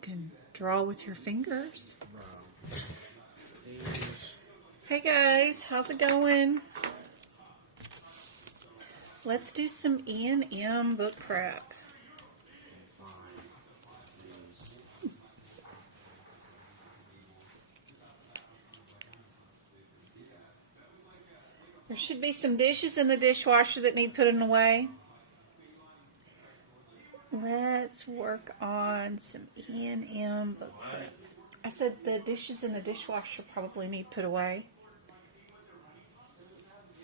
can draw with your fingers. Hey guys, how's it going? Let's do some E&M book prep. There should be some dishes in the dishwasher that need putting away. Let's work on some E&M book prep. I said the dishes in the dishwasher probably need put away.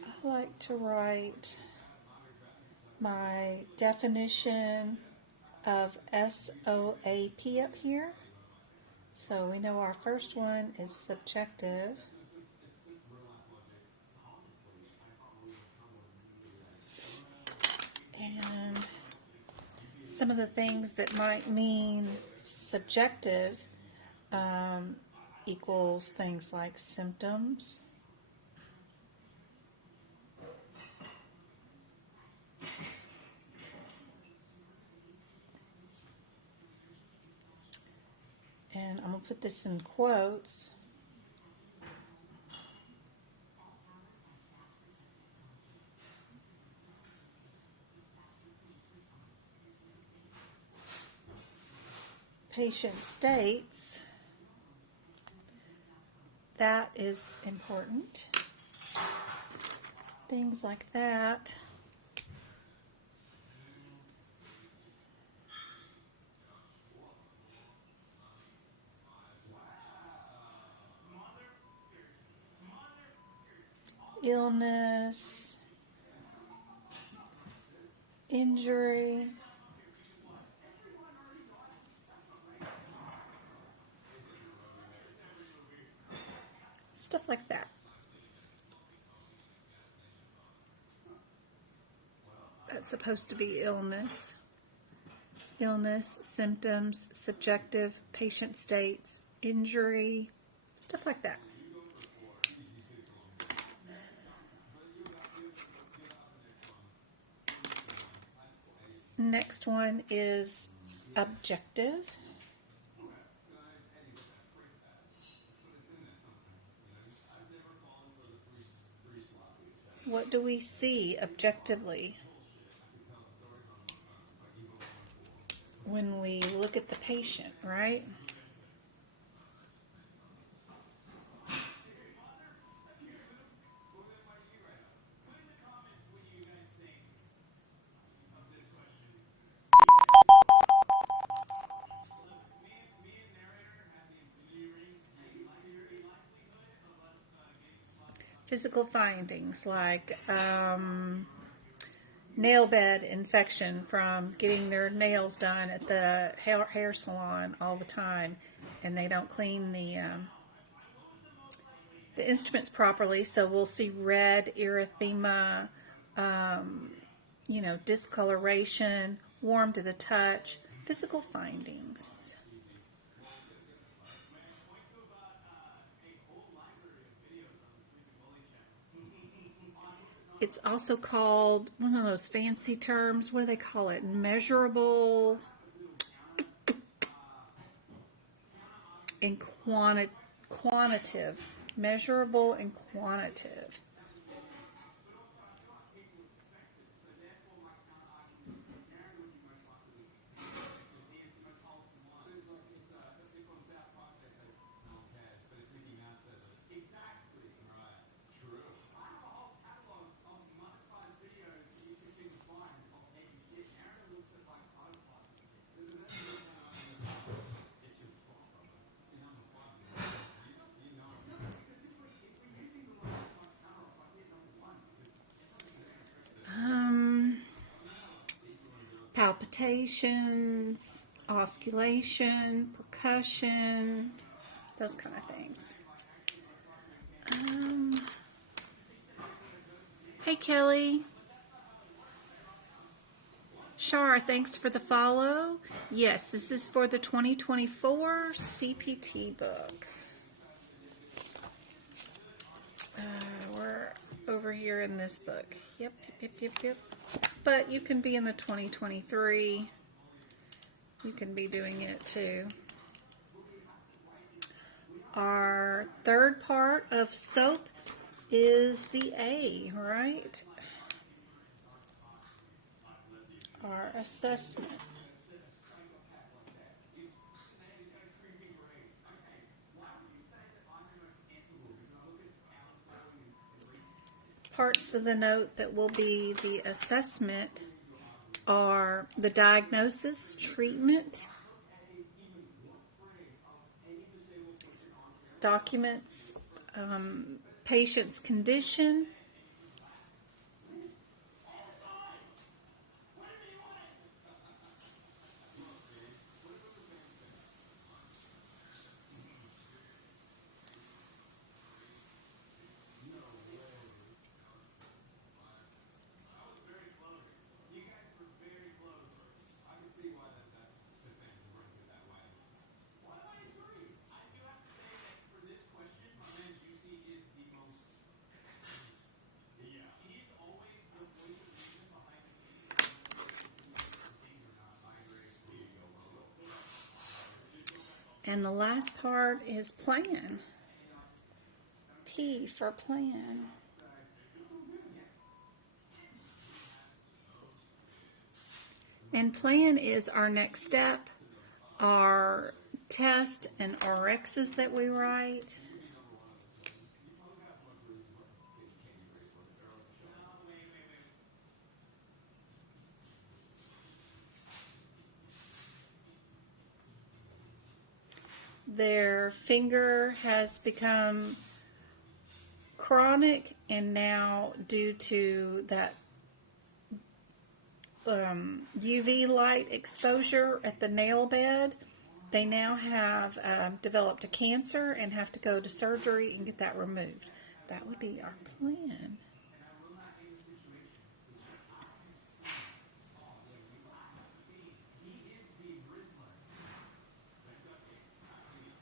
I like to write my definition of SOAP up here. So we know our first one is subjective. And some of the things that might mean subjective equals things like symptoms, and I'm going to put this in quotes. Patient states. That is important. Things like that. Illness, injury, stuff like that. That's supposed to be illness. Illness, symptoms, subjective, patient states, injury, stuff like that. Next one is objective. What do we see objectively when we look at the patient, right? Physical findings like nail bed infection from getting their nails done at the hair salon all the time, and they don't clean the instruments properly, so we'll see red, erythema, discoloration, warm to the touch, physical findings. It's also called, one of those fancy terms, what do they call it? Measurable and quantitative. Measurable and quantitative. Palpitations, osculation, percussion, those kind of things. Hey Kelly. Shar, thanks for the follow. Yes, this is for the 2024 CPT book. We're over here in this book. Yep. But you can be in the 2023. You can be doing it too. Our third part of SOAP is the A, right? Our assessment. Parts of the note that will be the assessment are the diagnosis, treatment, documents, patient's condition, and the last part is plan. P for plan. And plan is our next step, our test and RXs that we write. Their finger has become chronic, and now due to that UV light exposure at the nail bed, they now have developed a cancer and have to go to surgery and get that removed. That would be our plan.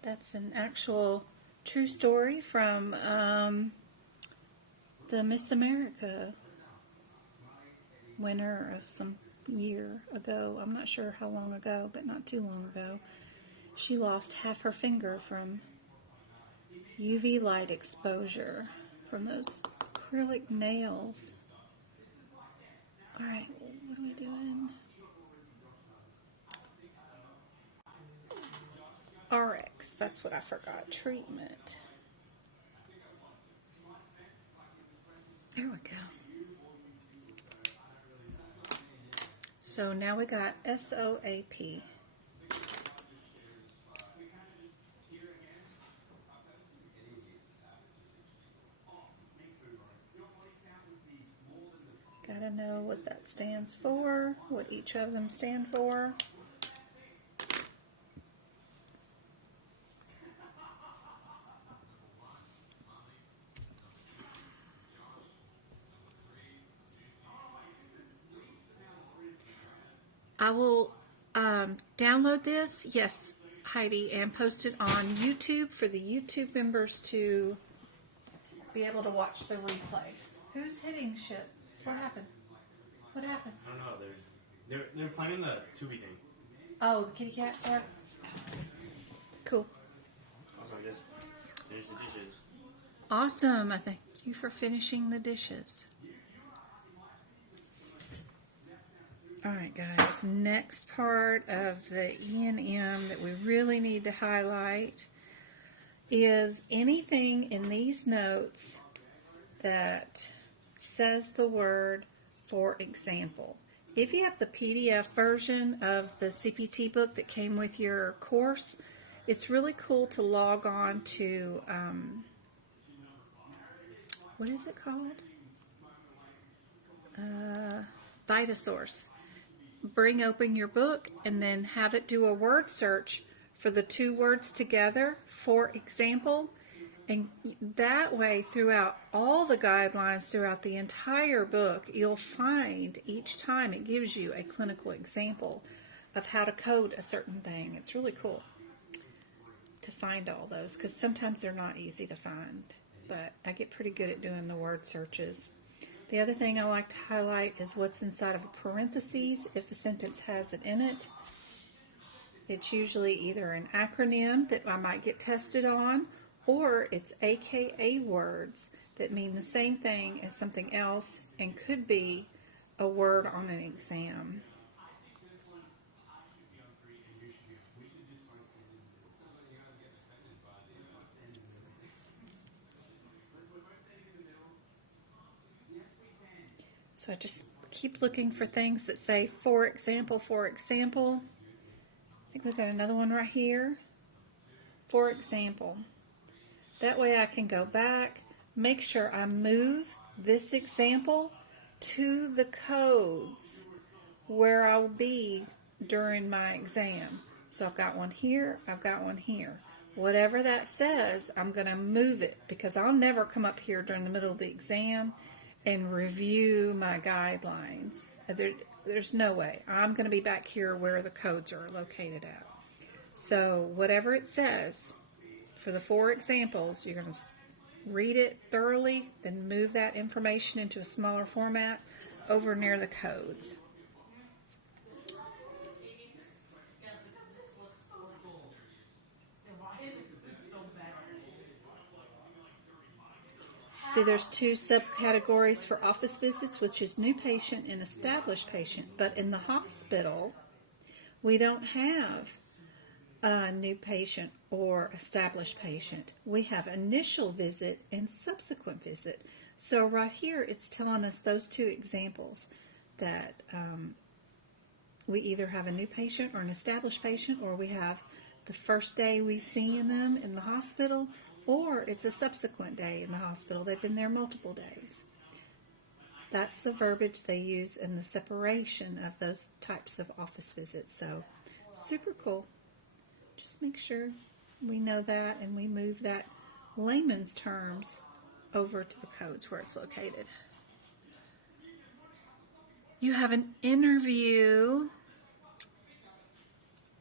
That's an actual true story from the Miss America winner of some year ago. I'm not sure how long ago, but not too long ago. She lost half her finger from UV light exposure from those acrylic nails. All right, what are we doing? RX, that's what I forgot. Treatment. There we go. So now we got SOAP. Gotta know what that stands for, what each of them stand for. I will download this, yes, Heidi, and post it on YouTube for the YouTube members to be able to watch the replay. Who's hitting shit? What happened? What happened? I don't know. They're playing the Tubi thing. Oh, the kitty cat, sorry. Cool. Also, I just finished the dishes. Awesome. I thank you for finishing the dishes. All right, guys. Next part of the E&M that we really need to highlight is anything in these notes that says the word for example. If you have the PDF version of the CPT book that came with your course, it's really cool to log on to, what is it called? VitaSource. Bring open your book and then have it do a word search for the two words together, for example, and that way throughout all the guidelines throughout the entire book, you'll find each time it gives you a clinical example of how to code a certain thing. It's really cool to find all those because sometimes they're not easy to find, but I get pretty good at doing the word searches. The other thing I like to highlight is what's inside of a parentheses if a sentence has it in it. It's usually either an acronym that I might get tested on, or it's AKA words that mean the same thing as something else and could be a word on an exam. So I just keep looking for things that say, for example, for example. I think we've got another one right here. For example. That way I can go back, make sure I move this example to the codes where I'll be during my exam. So I've got one here, I've got one here. Whatever that says, I'm going to move it because I'll never come up here during the middle of the exam and review my guidelines. There's no way. I'm going to be back here where the codes are located at. So whatever it says for the 4 examples, you're going to read it thoroughly, then move that information into a smaller format over near the codes. See, there's 2 subcategories for office visits, which is new patient and established patient. But in the hospital, we don't have a new patient or established patient. We have initial visit and subsequent visit. So right here, it's telling us those 2 examples that we either have a new patient or an established patient, or we have the first day we see them in the hospital, or it's a subsequent day in the hospital. They've been there multiple days. That's the verbiage they use in the separation of those types of office visits. So super cool. Just make sure we know that and we move that layman's terms over to the codes where it's located. You have an interview,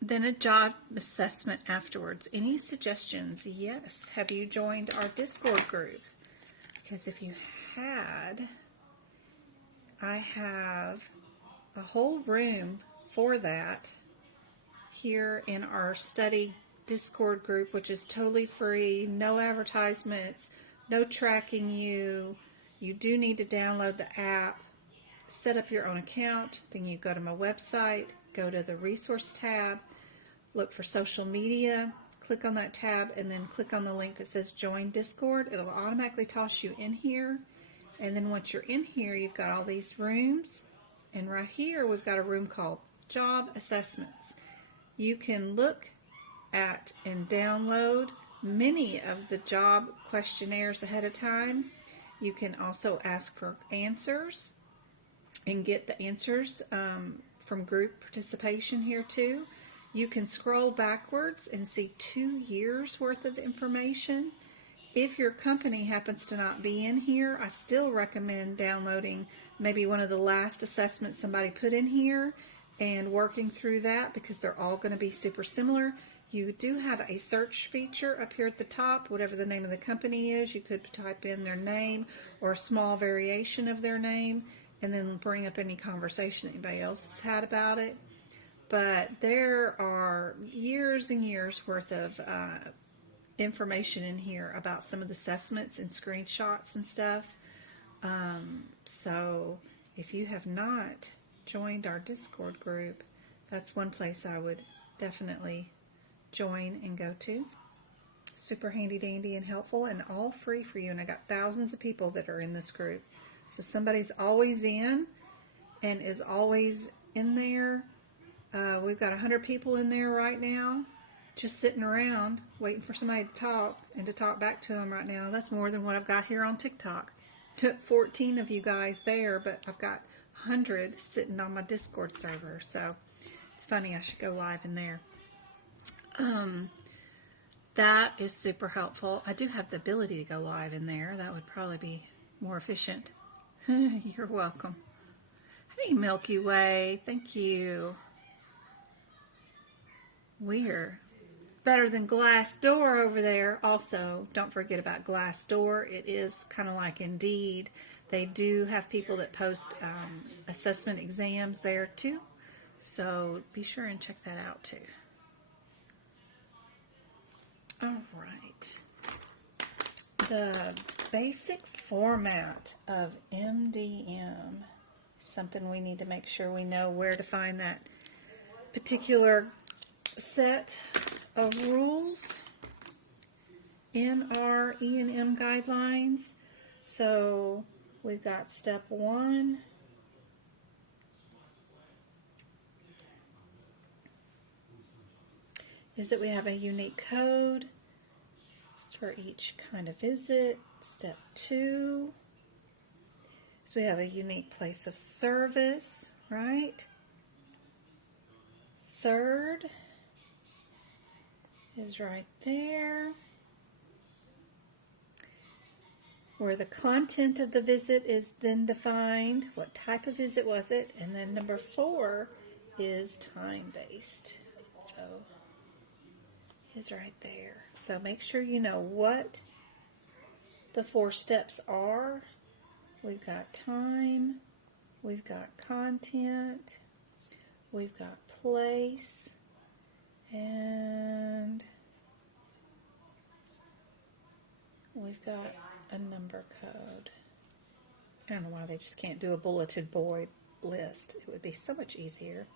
then a job assessment afterwards. Any suggestions? Yes. Have you joined our Discord group? Because if you had, I have a whole room for that here in our study Discord group, which is totally free, no advertisements, no tracking you. You do need to download the app, set up your own account, then you go to my website, go to the resource tab, look for social media, click on that tab, and then click on the link that says join Discord. It'll automatically toss you in here, and then once you're in here, you've got all these rooms, and right here we've got a room called job assessments. You can look at and download many of the job questionnaires ahead of time. You can also ask for answers and get the answers from group participation here too. You can scroll backwards and see 2 years worth of information. If your company happens to not be in here, I still recommend downloading maybe one of the last assessments somebody put in here and working through that, because they're all going to be super similar. You do have a search feature up here at the top. Whatever the name of the company is, you could type in their name or a small variation of their name and then bring up any conversation that anybody else has had about it. But there are years and years worth of information in here about some of the assessments and screenshots and stuff. So if you have not joined our Discord group, that's one place I would definitely join and go to. Super handy dandy and helpful, and all free for you. And I got thousands of people that are in this group. So somebody's always in and is always in there. We've got 100 people in there right now, just sitting around waiting for somebody to talk and to talk back to them right now. That's more than what I've got here on TikTok. 14 of you guys there, but I've got 100 sitting on my Discord server. So it's funny, I should go live in there. That is super helpful. I do have the ability to go live in there. That would probably be more efficient. You're welcome. Hey, Milky Way. Thank you. We're better than Glassdoor over there. Also, don't forget about Glassdoor. It is kind of like Indeed. They do have people that post assessment exams there too. So be sure and check that out too. All right. The basic format of MDM is something we need to make sure we know where to find that particular set of rules in our E&M guidelines. So we've got step 1. Is that we have a unique code for each kind of visit. Step 2 is we have a unique place of service, right? Third is right there, where the content of the visit is then defined. What type of visit was it? And then number 4 is time-based. So is right there. So make sure you know what the 4 steps are. We've got time, we've got content, we've got place, and we've got a number code. I don't know why they just can't do a bulleted board list. It would be so much easier.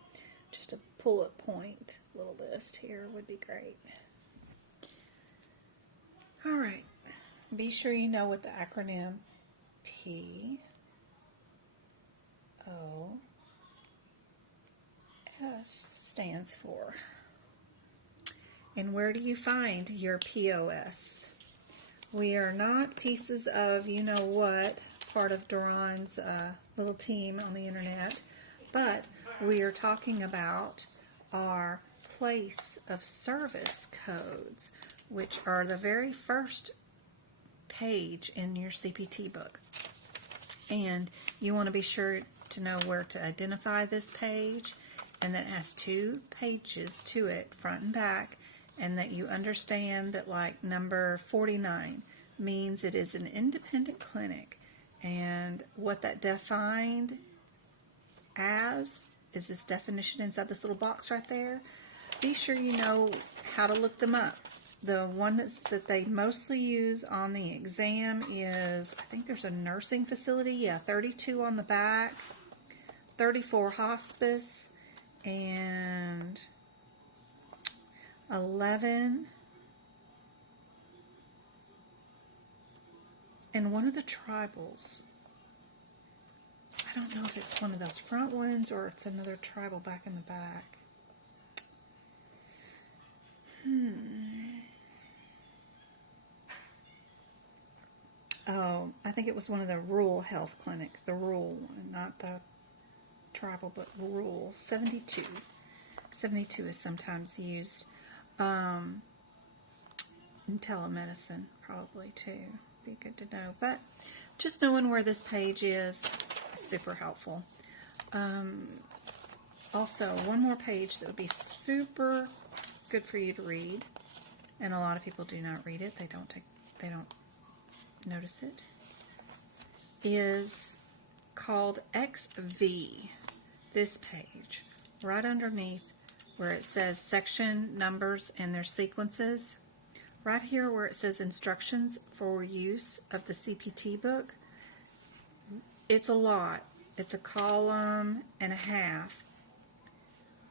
Just a bullet point little list here would be great. All right, be sure you know what the acronym POS stands for. And where do you find your POS? We are not pieces of you-know-what, part of Duran's little team on the internet, but we are talking about our place of service codes, which are the very first page in your CPT book. And you want to be sure to know where to identify this page, and that it has 2 pages to it, front and back, and that you understand that like number 49 means it is an independent clinic, and what that defined as is this definition inside this little box right there. Be sure you know how to look them up. The one that they mostly use on the exam is, I think there's a nursing facility, yeah, 32 on the back, 34 hospice, and 11, and one of the tribals. I don't know if it's one of those front ones or it's another tribal back in the back. Oh, I think it was one of the rural health clinic, the rural one, not the tribal, but rural. 72. 72 is sometimes used in telemedicine, probably too. Be good to know. But just knowing where this page is super helpful. Also, one more page that would be super good for you to read, and a lot of people do not read it. They don't notice it. Is called XV. This page, right underneath where it says section numbers and their sequences. Right here where it says instructions for use of the CPT book, it's a lot. It's a column and a half.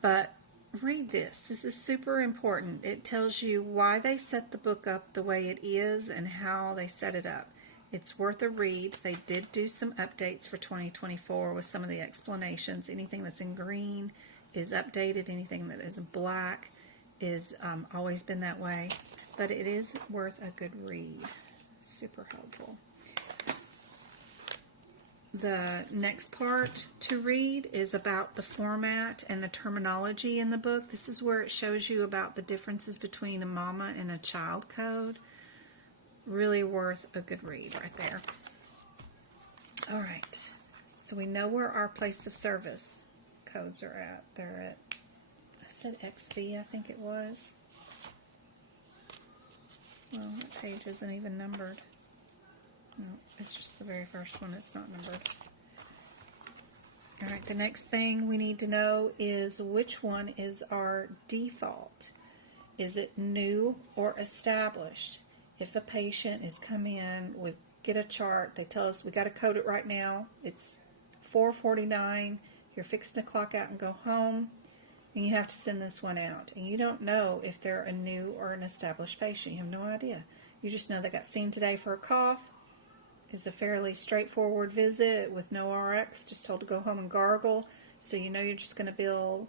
But read this. This is super important. It tells you why they set the book up the way it is and how they set it up. It's worth a read. They did do some updates for 2024 with some of the explanations. Anything that's in green is updated. Anything that is black is always been that way. But it is worth a good read. Super helpful. The next part to read is about the format and the terminology in the book. This is where it shows you about the differences between a mama and a child code. Really worth a good read right there. All right. So we know where our place of service codes are at. They're at, I said XV, I think it was. Well, that page isn't even numbered. No, it's just the very first one. It's not numbered. All right, the next thing we need to know is which one is our default. Is it new or established? if a patient has come in, we get a chart, they tell us we got to code it right now. It's 4:49. You're fixing to clock out and go home, and you have to send this one out. And you don't know if they're a new or an established patient. You have no idea. You just know they got seen today for a cough. It's a fairly straightforward visit with no RX, just told to go home and gargle. So you know you're just going to bill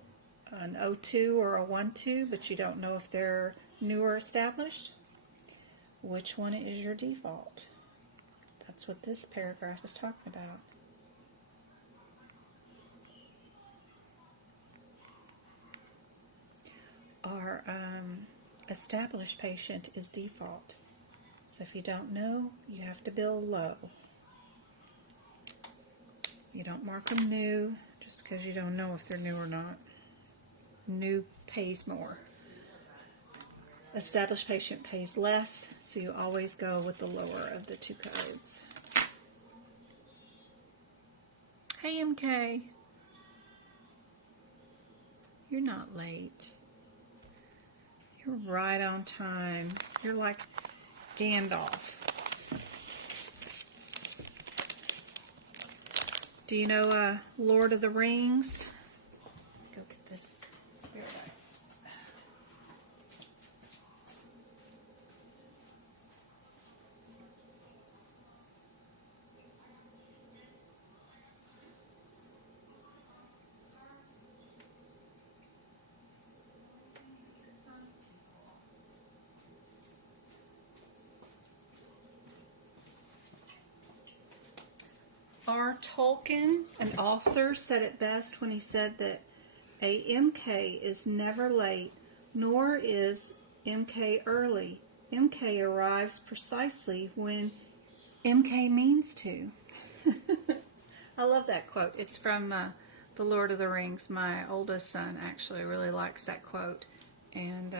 an O2 or a 1-2, but you don't know if they're new or established. Which one is your default? That's what this paragraph is talking about. Our established patient is default. So if you don't know, you have to bill low. You don't mark them new just because you don't know if they're new or not. New pays more. Established patient pays less, so you always go with the lower of the two codes. Hey MK, you're not late. You're right on time. You're like Gandalf. Do you know Lord of the Rings? Go get this. Here it is. R. Tolkien, an author, said it best when he said that a MK is never late, nor is MK early. MK arrives precisely when MK means to. I love that quote. It's from The Lord of the Rings. My oldest son actually really likes that quote, and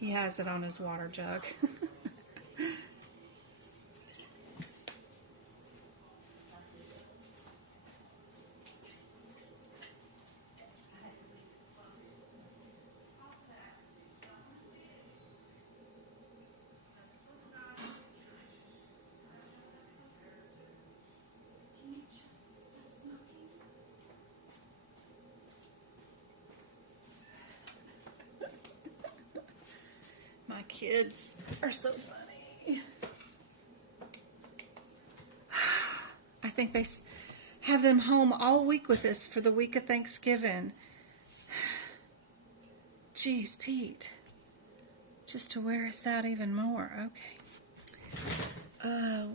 he has it on his water jug. My kids are so funny. I think they have them home all week with us for the week of Thanksgiving. Jeez, Pete. Just to wear us out even more. Okay.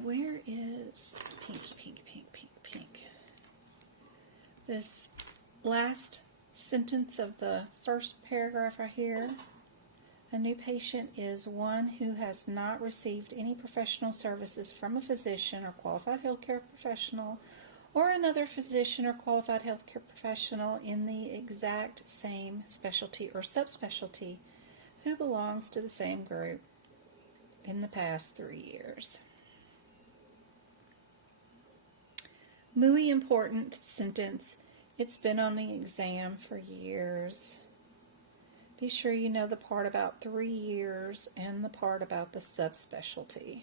Where is pink? This last sentence of the first paragraph right here. A new patient is one who has not received any professional services from a physician or qualified healthcare professional or another physician or qualified healthcare professional in the exact same specialty or subspecialty who belongs to the same group in the past 3 years. Muy important sentence. It's been on the exam for years. Be sure you know the part about 3 years and the part about the subspecialty.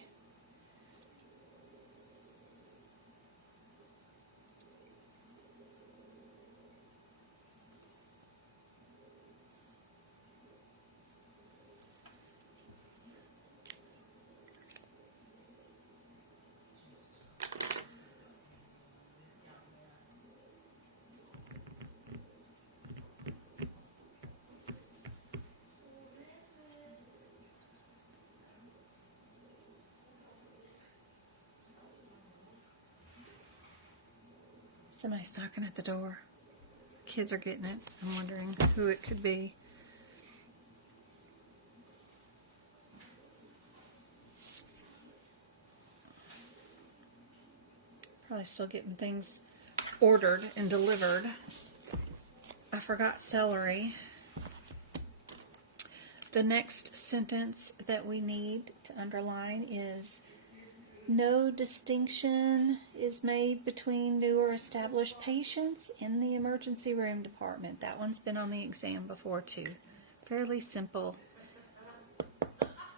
Somebody's knocking at the door. Kids are getting it. I'm wondering who it could be. Probably still getting things ordered and delivered. I forgot celery. The next sentence that we need to underline is no distinction is made between new or established patients in the emergency room department. That one's been on the exam before too. Fairly simple,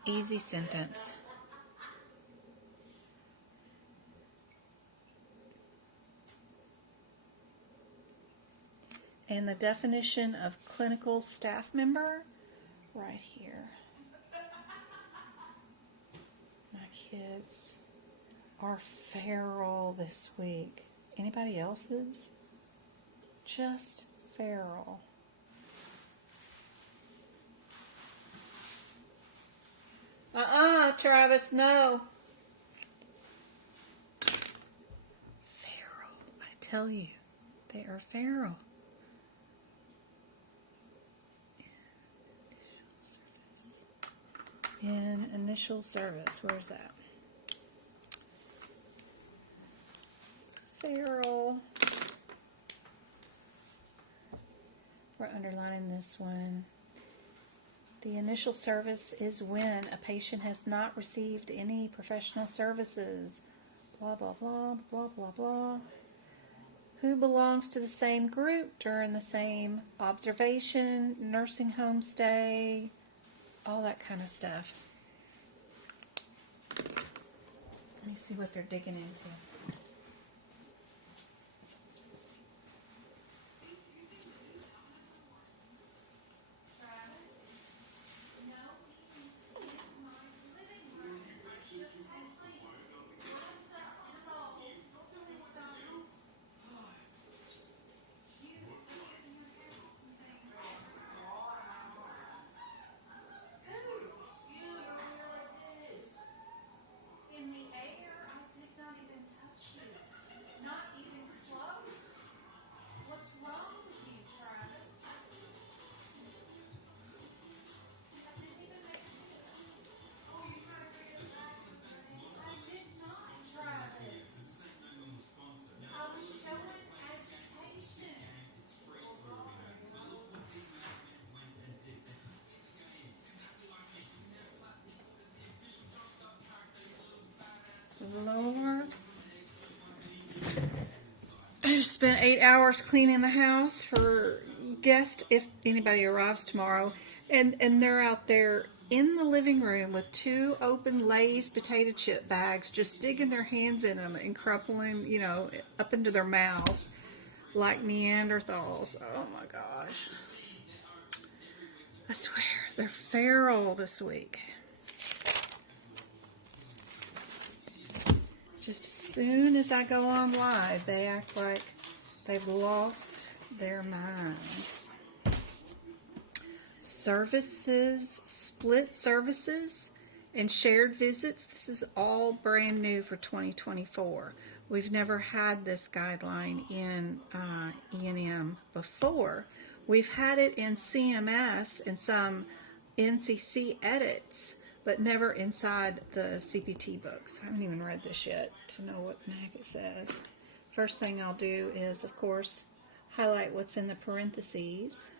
easy sentence. And the definition of clinical staff member, right here. My kids are feral this week. Anybody else's? Just feral. Travis, no. Feral, I tell you, they are feral. In initial service, where's that? Feral. We're underlining this one. The initial service is when a patient has not received any professional services. Blah, blah, blah, blah, blah, blah. Who belongs to the same group during the same observation, nursing home stay, all that kind of stuff. Let me see what they're digging into. Lord. I just spent 8 hours cleaning the house for guests if anybody arrives tomorrow. And they're out there in the living room with 2 open Lay's potato chip bags, just digging their hands in them and crumpling, up into their mouths like Neanderthals. Oh my gosh. I swear, they're feral this week. Just as soon as I go on live, they act like they've lost their minds. Services, split services, and shared visits. This is all brand new for 2024. We've never had this guideline in E&M before. We've had it in CMS and some NCC edits, but never inside the CPT books. I haven't even read this yet to know what the heck it says. First thing I'll do is, of course, highlight what's in the parentheses,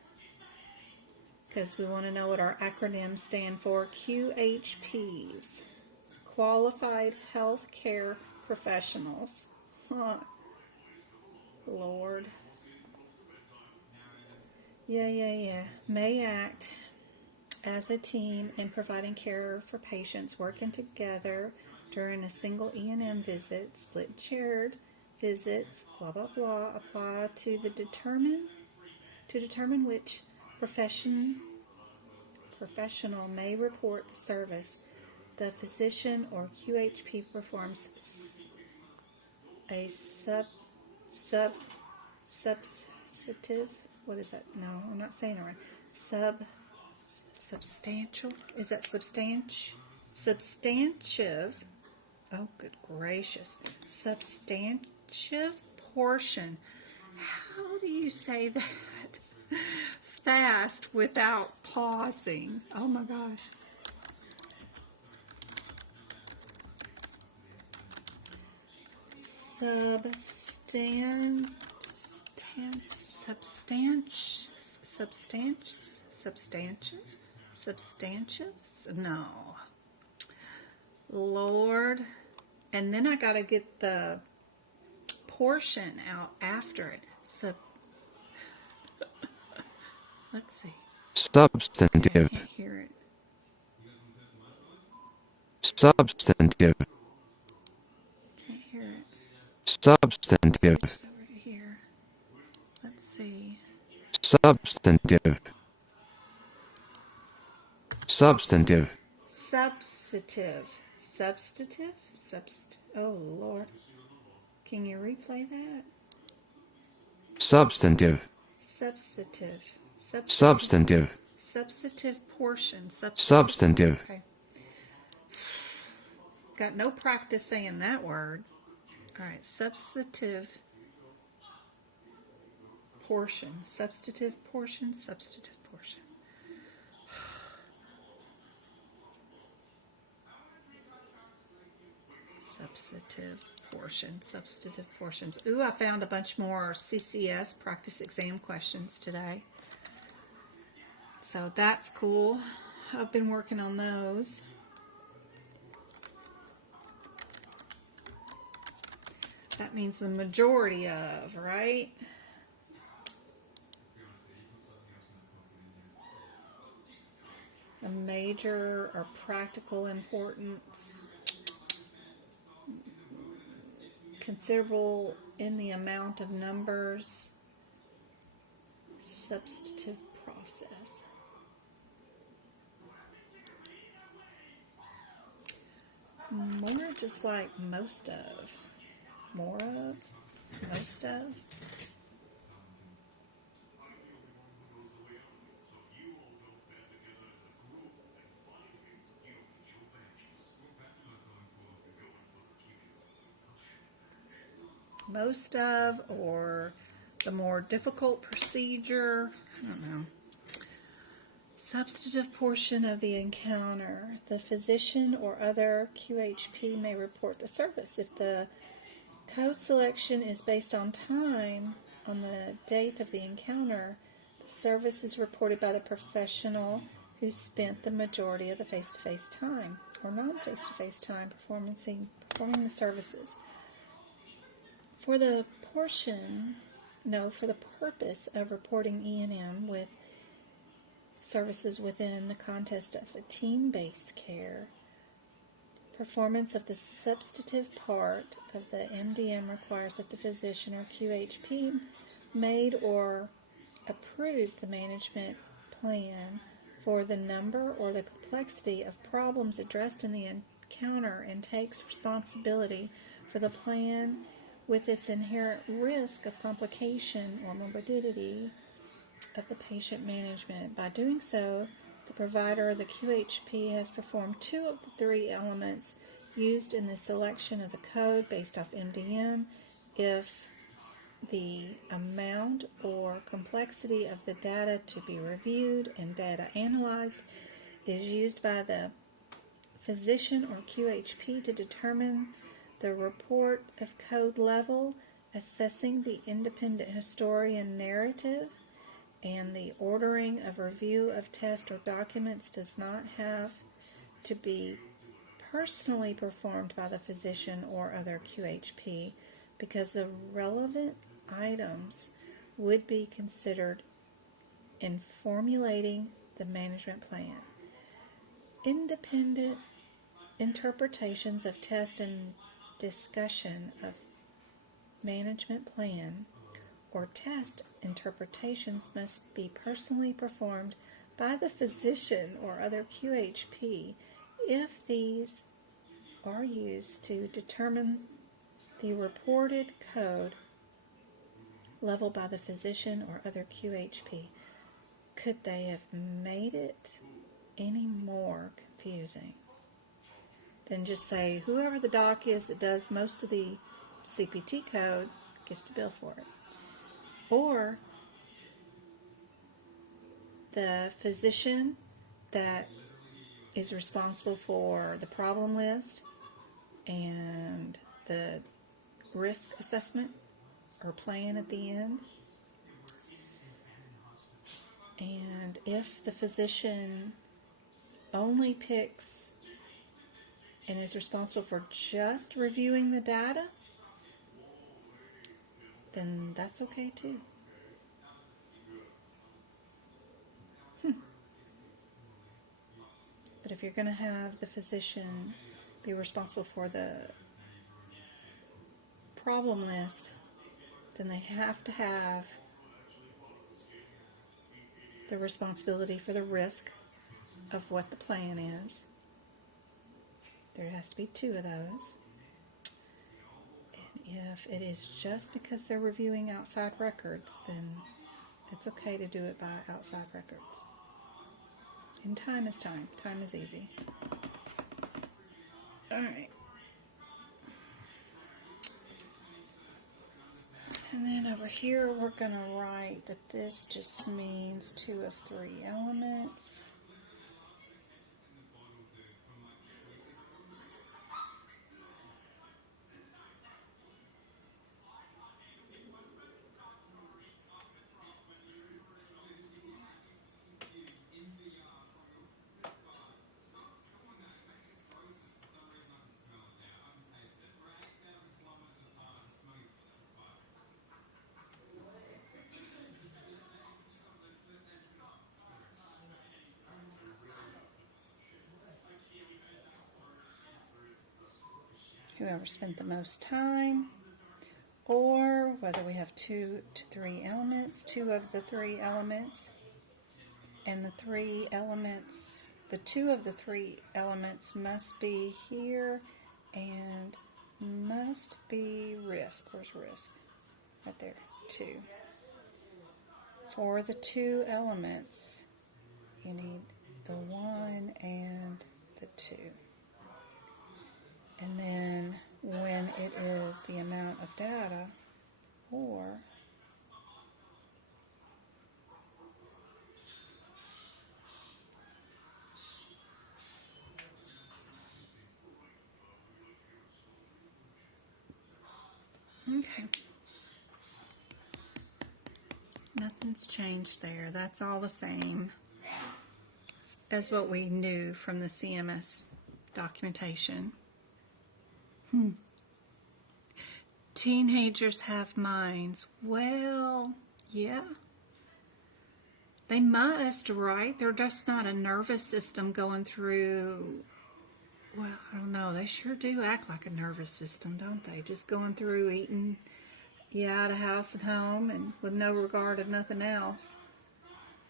because we want to know what our acronyms stand for. QHPs, Qualified Healthcare Professionals. Lord. Yeah. May act as a team in providing care for patients working together during a single E&M visit, split and shared visits, blah, blah, blah, apply to determine which professional may report the service. The physician or QHP performs a substantive, what is that? No, I'm not saying it right. Substantial? Is that substantive? Oh, good gracious. Substantive portion. How do you say that fast without pausing? Oh my gosh. Substantive? No. Lord. And then I got to get the portion out after it. Let's see. Substantive. I can't hear it. Substantive. Can't hear it. Substantive. Over here. Let's see. substantive, substantive, Substantive. Substantive? Oh, Lord. Can you replay that? substantive, Substantive. substantive, Substantive portion. substantive, Okay. Got no practice saying that word. All right. Substantive portion. Substantive portion. Substantive portion. Substantive portion. Substantive portions. Ooh, I found a bunch more CCS practice exam questions today. So that's cool. I've been working on those. That means the majority of, right? A major or practical importance. Considerable in the amount of numbers. Substantive process. More just like most of. More of. Most of. Most of, or the more difficult procedure. I don't know. Substantive portion of the encounter. The physician or other QHP may report the service. If the code selection is based on time, on the date of the encounter, the service is reported by the professional who spent the majority of the face-to-face time or non-face-to-face time performing the services. For the purpose of reporting E&M with services within the context of a team-based care, performance of the substantive part of the MDM requires that the physician or QHP made or approved the management plan for the number or the complexity of problems addressed in the encounter and takes responsibility for the plan with its inherent risk of complication or morbidity of the patient management. By doing so, the provider or the QHP has performed two of the three elements used in the selection of the code based off MDM. If the amount or complexity of the data to be reviewed and data analyzed is used by the physician or QHP to determine the report of code level, assessing the independent historian narrative, and the ordering of review of tests or documents does not have to be personally performed by the physician or other QHP because the relevant items would be considered in formulating the management plan. Independent interpretations of test and discussion of management plan or test interpretations must be personally performed by the physician or other QHP if these are used to determine the reported code level by the physician or other QHP. Could they have made it any more confusing than just say whoever the doc is that does most of the CPT code gets to bill for it? Or the physician that is responsible for the problem list and the risk assessment or plan at the end. And if the physician only picks and is responsible for just reviewing the data, then that's okay too. But if you're going to have the physician be responsible for the problem list, then they have to have the responsibility for the risk of what the plan is. There has to be 2 of those. And if it is just because they're reviewing outside records, then it's okay to do it by outside records. And time is time. Time is easy. All right. And then over here, we're going to write that this just means 2 of 3 elements. Whoever spent the most time, or whether we have 2 to 3 elements, 2 of the 3 elements, and the 3 elements, the 2 of the 3 elements must be here and must be risk. Where's risk? Right there, 2. For the 2 elements, you need the 1 and the 2. And then when it is the amount of data, or okay. Nothing's changed there. That's all the same as what we knew from the CMS documentation. Teenagers have minds. Well, yeah. They must, right? They're just not a nervous system going through, well, I don't know. They sure do act like a nervous system, don't they? Just going through eating, out of house and home and with no regard of nothing else.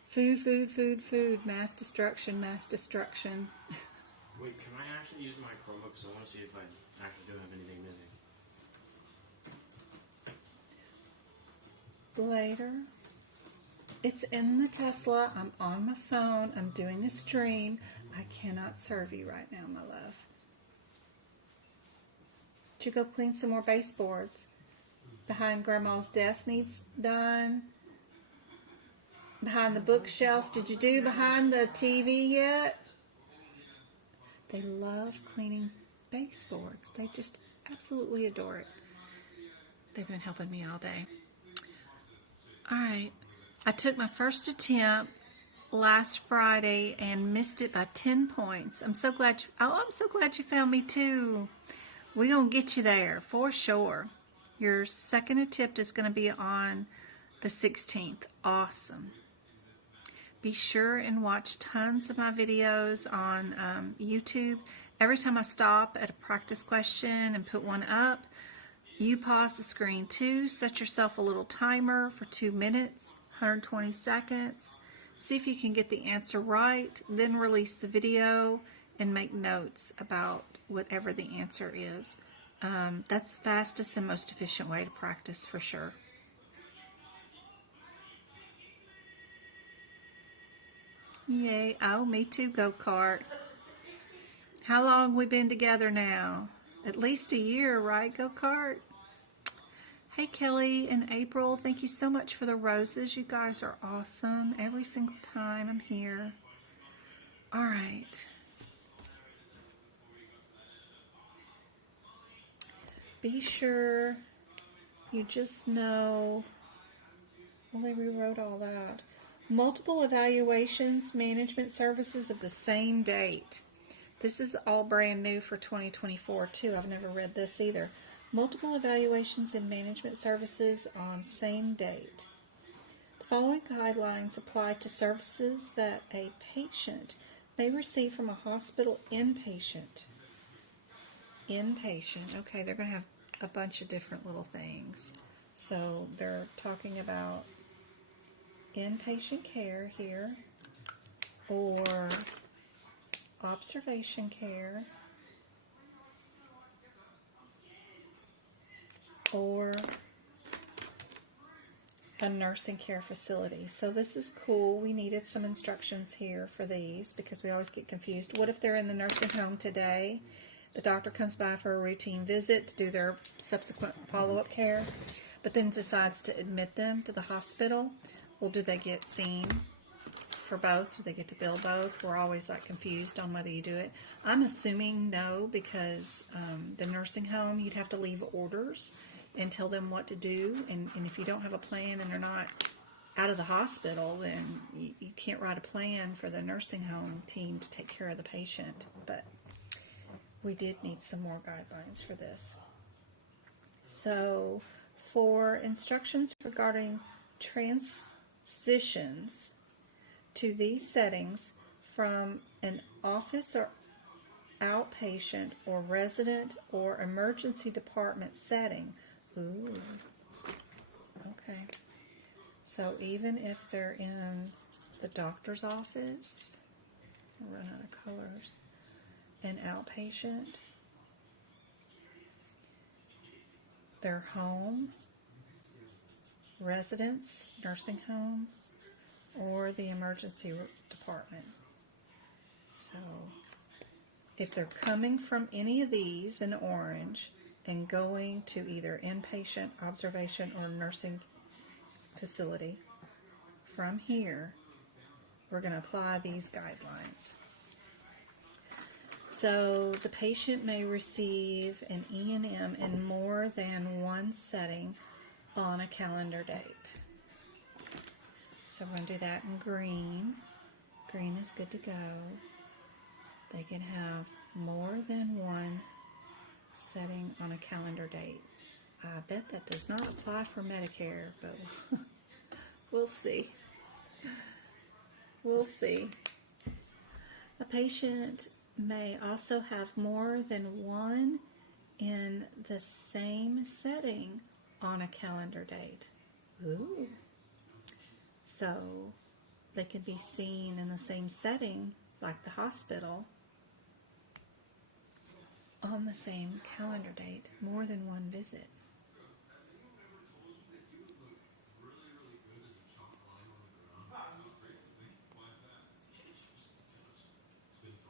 Food, food, food, food. Mass destruction, mass destruction. Wait, can I actually use my Chromebook? Because I want to see if I actually do have anything missing. Later. It's in the Tesla. I'm on my phone. I'm doing a stream. I cannot serve you right now, my love. Did you go clean some more baseboards? Behind Grandma's desk needs done. Behind the bookshelf. Did you do behind the TV yet? They love cleaning baseboards. They just absolutely adore it. They've been helping me all day. All right. I took my first attempt last Friday and missed it by 10 points. I'm so glad you found me too. We're going to get you there for sure. Your second attempt is going to be on the 16th. Awesome. Be sure and watch tons of my videos on YouTube. Every time I stop at a practice question and put one up, you pause the screen too. Set yourself a little timer for 2 minutes, 120 seconds. See if you can get the answer right. Then release the video and make notes about whatever the answer is. That's the fastest and most efficient way to practice for sure. Yay. Oh, me too, go-kart. How long we been together now? At least a year, right, go-kart? Hey, Kelly and April, thank you so much for the roses. You guys are awesome every single time I'm here. All right. Be sure you just know, well, they rewrote all that. Multiple evaluations, management services of the same date. This is all brand new for 2024 too. I've never read this either. Multiple evaluations and management services on same date. The following guidelines apply to services that a patient may receive from a hospital inpatient. Inpatient. Okay, they're going to have a bunch of different little things. So they're talking about inpatient care here, or observation care, or a nursing care facility. So this is cool. We needed some instructions here for these because we always get confused. What if they're in the nursing home today? The doctor comes by for a routine visit to do their subsequent follow-up care, but then decides to admit them to the hospital. Well, do they get seen for both? Do they get to bill both? We're always like confused on whether you do it. I'm assuming no, because the nursing home, you'd have to leave orders and tell them what to do, and if you don't have a plan and they're not out of the hospital, then you can't write a plan for the nursing home team to take care of the patient. But we did need some more guidelines for this. So for instructions regarding transitions to these settings from an office or outpatient or resident or emergency department setting. Ooh, okay. So even if they're in the doctor's office, I'll run out of colors, an outpatient, their home, residence, nursing home, or the emergency department. So if they're coming from any of these in orange and going to either inpatient, observation, or nursing facility, from here, we're going to apply these guidelines. So the patient may receive an E&M in more than one setting on a calendar date. So we're going to do that in green. Green is good to go. They can have more than one setting on a calendar date. I bet that does not apply for Medicare, but we'll see. We'll see. A patient may also have more than one in the same setting on a calendar date. Ooh. So they could be seen in the same setting, like the hospital, on the same calendar date, more than one visit.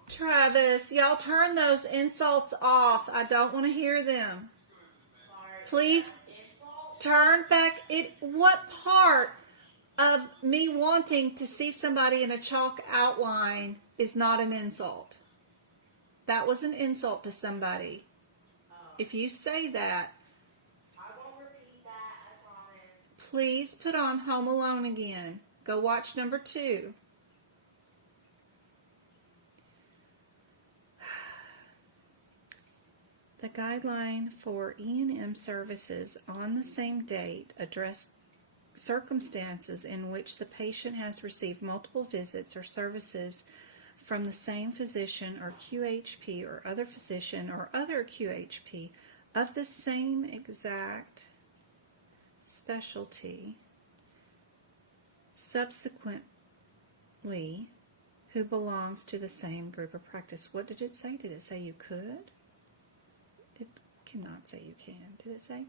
Travis, y'all turn those insults off. I don't want to hear them. Please turn back. What part of me wanting to see somebody in a chalk outline is not an insult? That was an insult to somebody. If you say that, I won't repeat that, I promise. please put on Home Alone again. Go watch number 2. The guideline for E&M services on the same date address circumstances in which the patient has received multiple visits or services from the same physician or QHP or other physician or other QHP of the same exact specialty, subsequently, who belongs to the same group of practice. What did it say? Did it say you could? It cannot say you can. Did it say?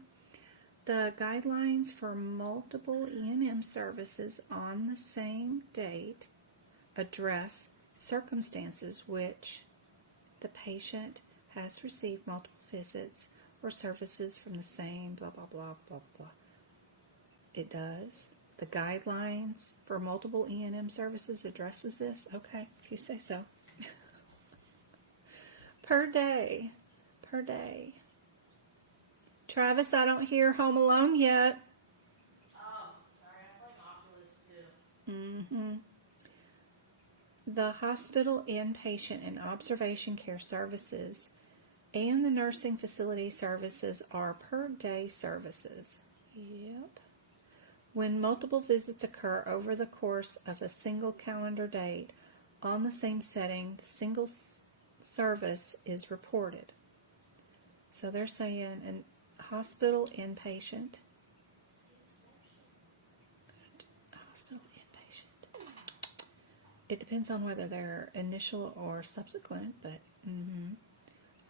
The guidelines for multiple E&M services on the same date address circumstances which the patient has received multiple visits or services from the same blah, blah, blah, blah, blah. It does. The guidelines for multiple E&M services addresses this. Okay, if you say so. Per day. Per day. Travis, I don't hear Home Alone yet. Oh, sorry, I play Oculus too. Mm-hmm. The hospital inpatient and observation care services and the nursing facility services are per day services. Yep. When multiple visits occur over the course of a single calendar date on the same setting, the single service is reported. So they're saying an hospital inpatient. Hospital inpatient. It depends on whether they're initial or subsequent, but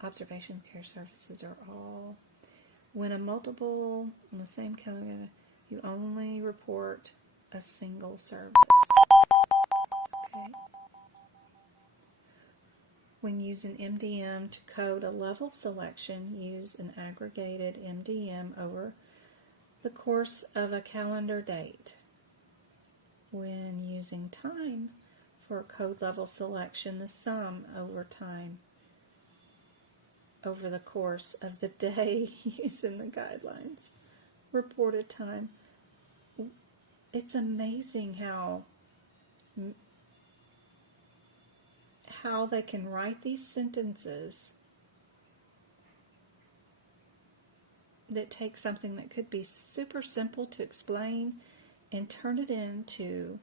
observation care services are all. When a multiple on the same calendar, you only report a single service. Okay. When using MDM to code a level selection, use an aggregated MDM over the course of a calendar date. When using time for code level selection, the sum over time over the course of the day using the guidelines. Reported time. It's amazing how they can write these sentences that take something that could be super simple to explain and turn it into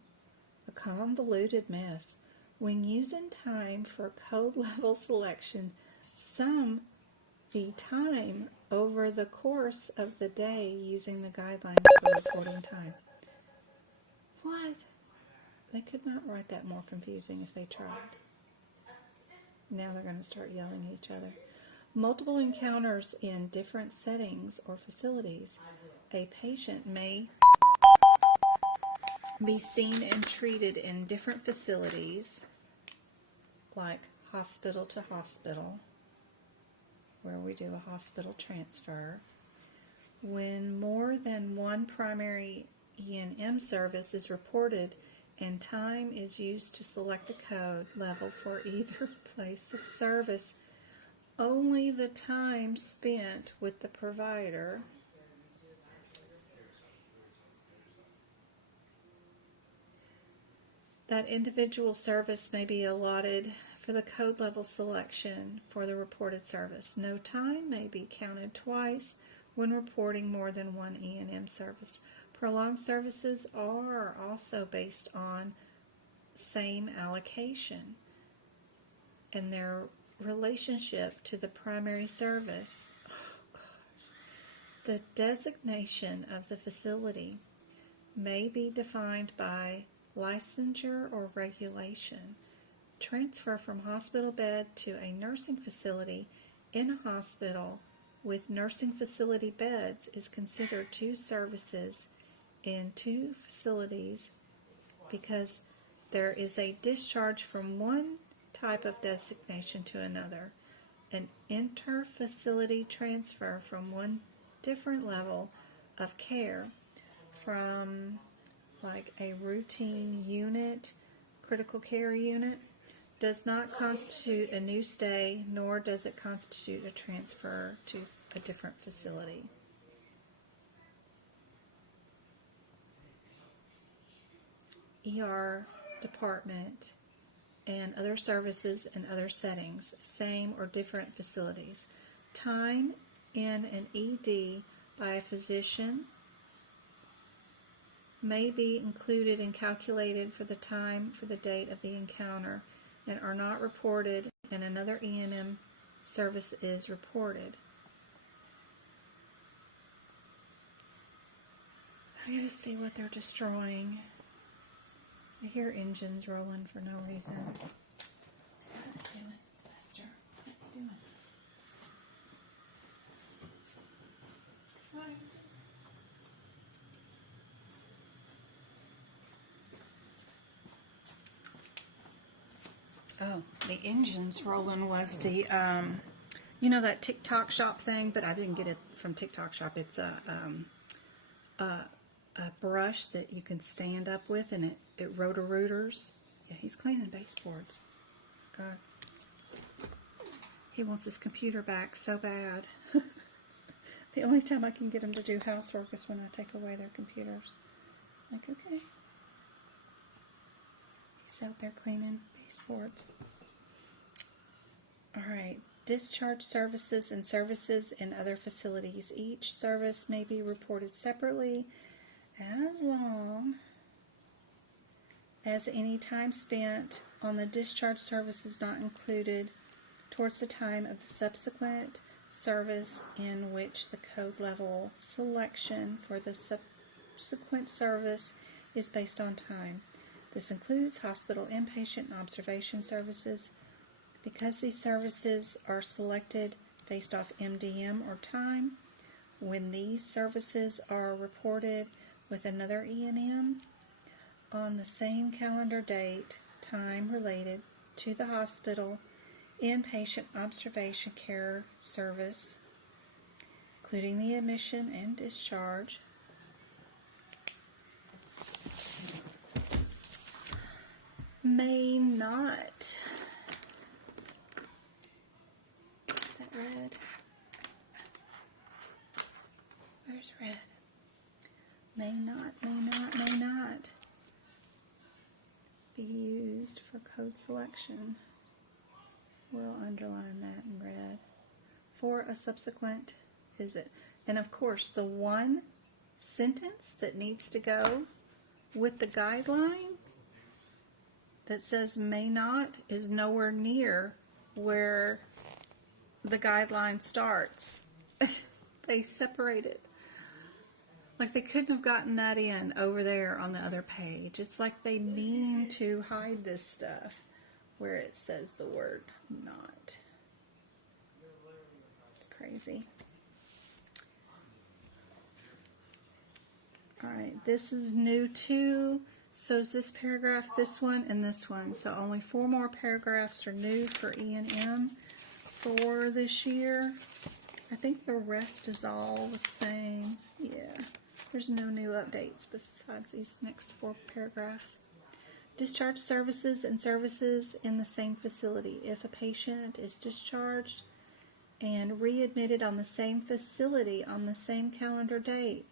a convoluted mess. When using time for code level selection, sum the time over the course of the day using the guidelines for reporting time. What? They could not write that more confusing if they tried. Now they're going to start yelling at each other. Multiple encounters in different settings or facilities. A patient may be seen and treated in different facilities, like hospital to hospital, where we do a hospital transfer. When more than one primary E&M service is reported and time is used to select the code level for either place of service, only the time spent with the provider that individual service may be allotted for the code level selection for the reported service. No time may be counted twice when reporting more than one E&M service. Prolonged services are also based on same allocation and their relationship to the primary service. Oh, gosh. The designation of the facility may be defined by licensure or regulation. Transfer from hospital bed to a nursing facility in a hospital with nursing facility beds is considered two services in two facilities because there is a discharge from one type of designation to another. An inter-facility transfer from one different level of care from like a routine unit, critical care unit, does not constitute a new stay, nor does it constitute a transfer to a different facility. ER department and other services and other settings, same or different facilities. Time in an ED by a physician may be included and calculated for the time for the date of the encounter and are not reported, and another E&M service is reported. I'm going to see what they're destroying. I hear engines rolling for no reason. What are you doing, Lester? What are you doing? What? Oh, the engines rolling was the, that TikTok shop thing, but I didn't get it from TikTok shop. It's a brush that you can stand up with, and it rotor-rooters. Yeah, he's cleaning baseboards. God. He wants his computer back so bad. The only time I can get him to do housework is when I take away their computers. Like, okay. He's out there cleaning baseboards. Alright, discharge services and services in other facilities. Each service may be reported separately as long as any time spent on the discharge service is not included towards the time of the subsequent service in which the code level selection for the subsequent service is based on time. This includes hospital inpatient and observation services. Because these services are selected based off MDM or time, when these services are reported with another E&M on the same calendar date, time related to the hospital inpatient observation care service, including the admission and discharge, may not. Is that red? Where's red? May not be used for code selection. We'll underline that in red. For a subsequent visit. And of course, the one sentence that needs to go with the guideline that says may not is nowhere near where the guideline starts. They separate it. Like they couldn't have gotten that in over there on the other page. It's like they mean to hide this stuff where it says the word not. It's crazy. Alright, this is new too. So is this paragraph, this one, and this one. So only 4 more paragraphs are new for E&M for this year. I think the rest is all the same. Yeah, there's no new updates besides these next 4 paragraphs. Discharge services and services in the same facility. If a patient is discharged and readmitted on the same facility on the same calendar date,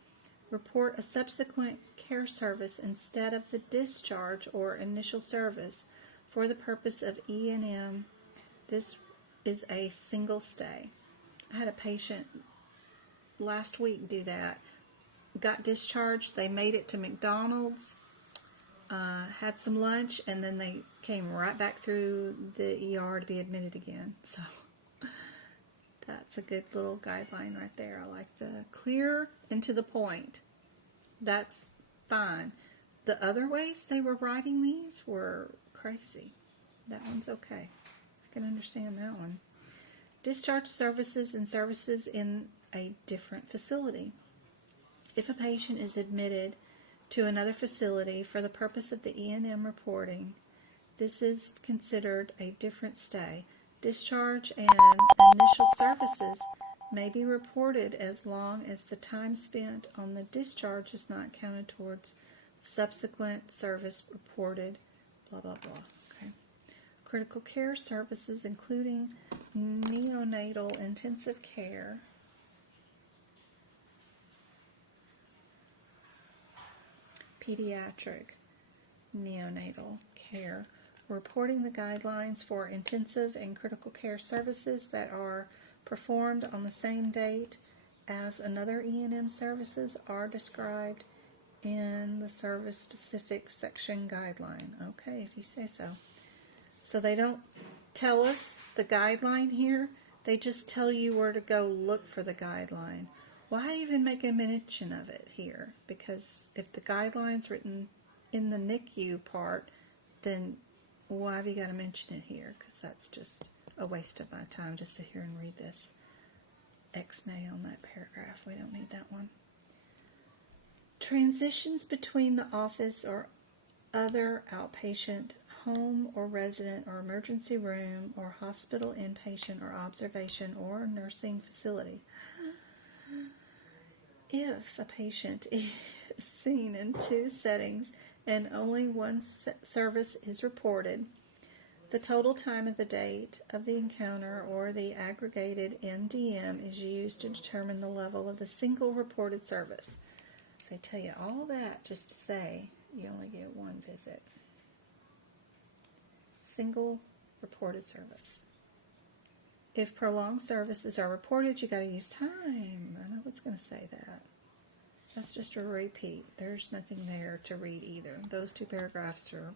report a subsequent care service instead of the discharge or initial service for the purpose of E&M. This is a single stay. I had a patient last week do that. Got discharged, they made it to McDonald's, had some lunch, and then they came right back through the ER to be admitted again. So that's a good little guideline right there. I like the clear and to the point. That's fine. The other ways they were writing these were crazy. That one's okay. I can understand that one. Discharge services and services in a different facility. If a patient is admitted to another facility for the purpose of the E&M reporting, this is considered a different stay. Discharge and initial services may be reported as long as the time spent on the discharge is not counted towards subsequent service reported, blah, blah, blah. Okay. Critical care services, including neonatal intensive care, pediatric neonatal care, reporting the guidelines for intensive and critical care services that are performed on the same date as another E&M services are described in the service-specific section guideline. Okay, if you say so. So they don't tell us the guideline here. They just tell you where to go look for the guideline. Why even make a mention of it here? Because if the guideline's written in the NICU part, then why have you got to mention it here? Because that's just a waste of my time to sit here and read this X-nay on that paragraph. We don't need that one. Transitions between the office or other outpatient, home or resident or emergency room or hospital inpatient or observation or nursing facility. If a patient is seen in 2 settings and only one service is reported, the total time of the date of the encounter or the aggregated MDM is used to determine the level of the single reported service. So I tell you all that just to say you only get 1 visit. Single reported service. If prolonged services are reported, you got to use time. I know it's going to say that. That's just a repeat. There's nothing there to read either. Those 2 paragraphs are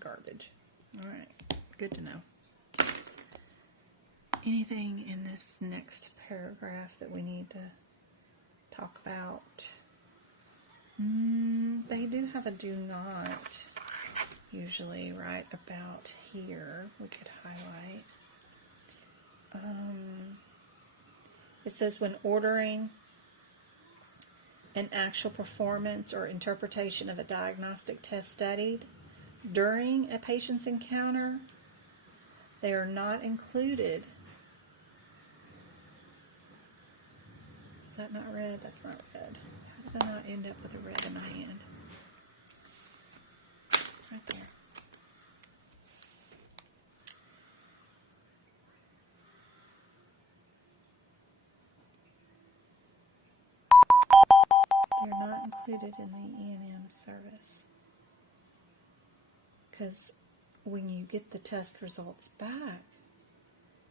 garbage. All right, good to know. Anything in this next paragraph that we need to talk about? They do have a do not usually right about here. We could highlight. It says when ordering an actual performance or interpretation of a diagnostic test studied during a patient's encounter, they are not included. Is that not red? That's not red. How did I not end up with a red in my hand? Right there. They're not included in the E&M service. Because when you get the test results back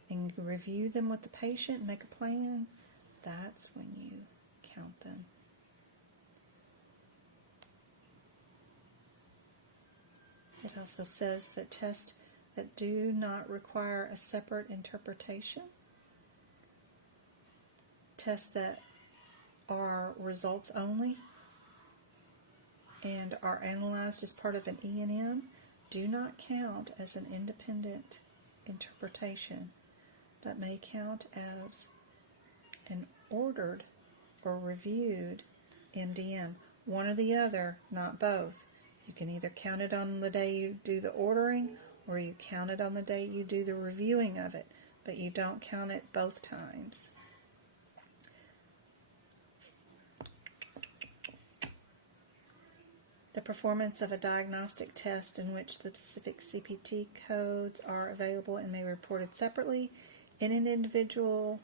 and you review them with the patient and make a plan, that's when you count them. It also says that tests that do not require a separate interpretation, tests that are results only and are analyzed as part of an E&M, do not count as an independent interpretation, but may count as an ordered or reviewed MDM. One or the other, not both. You can either count it on the day you do the ordering, or you count it on the day you do the reviewing of it, but you don't count it both times. The performance of a diagnostic test in which the specific CPT codes are available and may be reported separately in an individual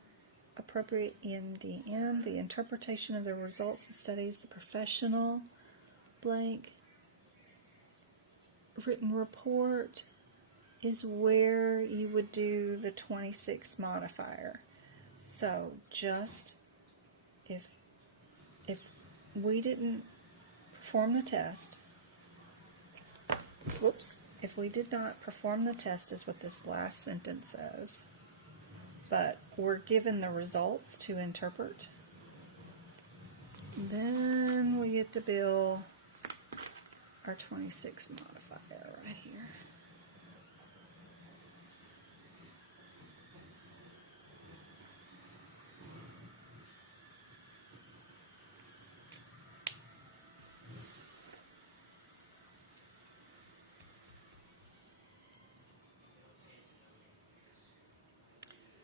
appropriate MDM, the interpretation of the results and studies, the professional blank written report is where you would do the 26 modifier. So just if we didn't perform the test, if we did not perform the test is what this last sentence says, but we're given the results to interpret, then we get to bill our 26 modifier right here.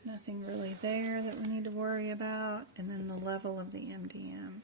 Nothing really there that we need to worry about, and then the level of the MDM.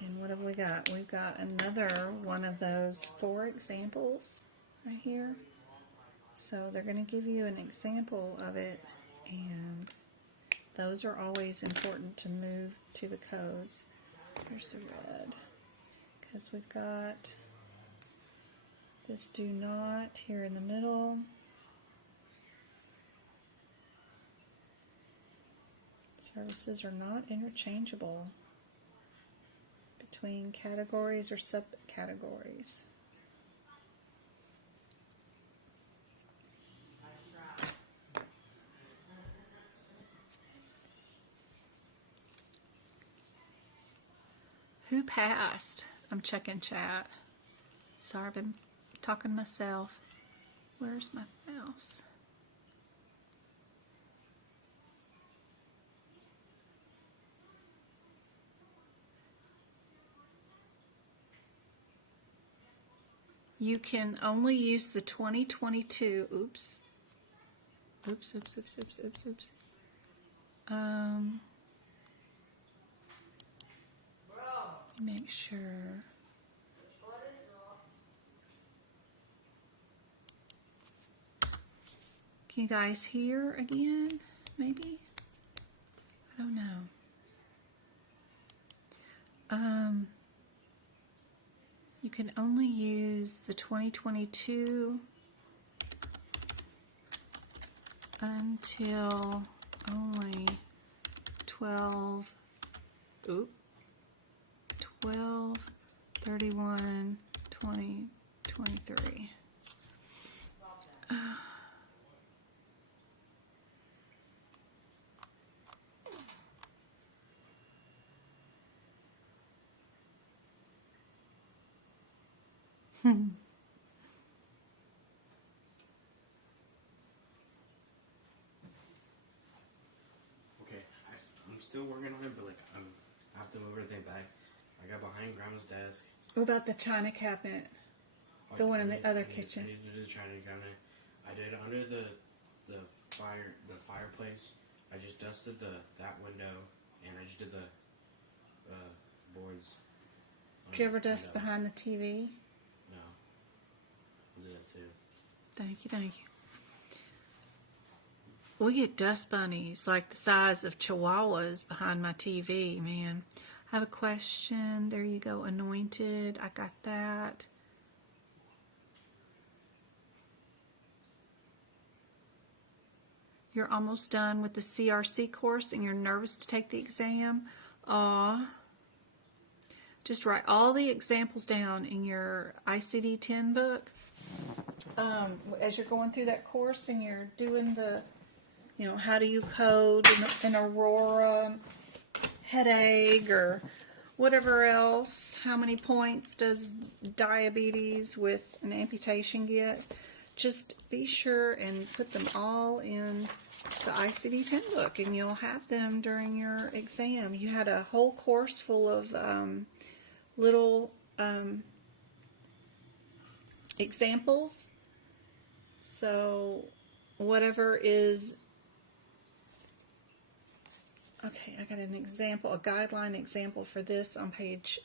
And what have we got? We've got another one of those 4 examples right here. So they're going to give you an example of it, and those are always important to move to the codes. Here's the red, because we've got this do not here in the middle. Services are not interchangeable between categories or subcategories. Who passed? I'm checking chat. Sorry, I've been talking to myself. Where's my mouse? You can only use the 2022. Oops. Make sure. Can you guys hear again? Maybe? I don't know. You can only use the 2022 until only 12/31/2023. Okay, I'm still working on it, but like I have to move everything back. I got behind Grandma's desk. What about the china cabinet? The one in the other kitchen. I need to do the China cabinet. I did under the fireplace. I just dusted that window, and I just did the boards. Did you ever dust behind the TV? No. I'll do that too. Thank you, thank you. We get dust bunnies like the size of chihuahuas behind my TV, man. I have a question. There you go, anointed. I got that. You're almost done with the CRC course and you're nervous to take the exam. Aw. Just write all the examples down in your ICD-10 book. As you're going through that course and you're doing the, how do you code an Aurora headache or whatever else. How many points does diabetes with an amputation get? Just be sure and put them all in the ICD-10 book, and you'll have them during your exam. You had a whole course full of little examples. So whatever is, okay, I got an example, a guideline example for this on page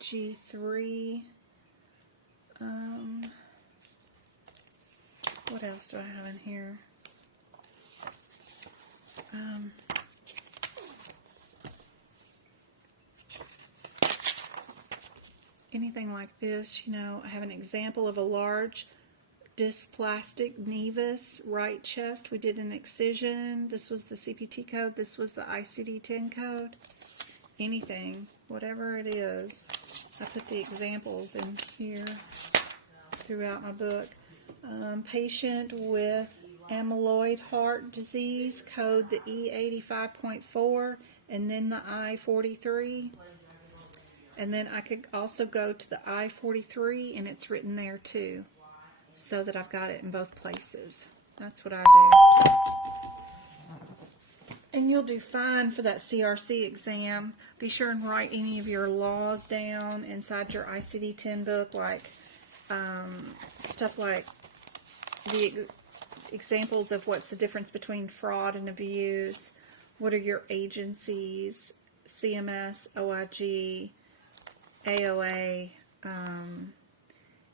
G3. What else do I have in here? Anything like this, I have an example of a large dysplastic nevus right chest. We did an excision. This was the CPT code. This was the ICD-10 code. Anything, whatever it is. I put the examples in here throughout my book. Patient with amyloid heart disease, code the E85.4 and then the I43. And then I could also go to the I43 and it's written there too, so that I've got it in both places. That's what I do. And you'll do fine for that CRC exam. Be sure and write any of your laws down inside your ICD-10 book, like stuff like the examples of what's the difference between fraud and abuse, what are your agencies, CMS, OIG, AOA,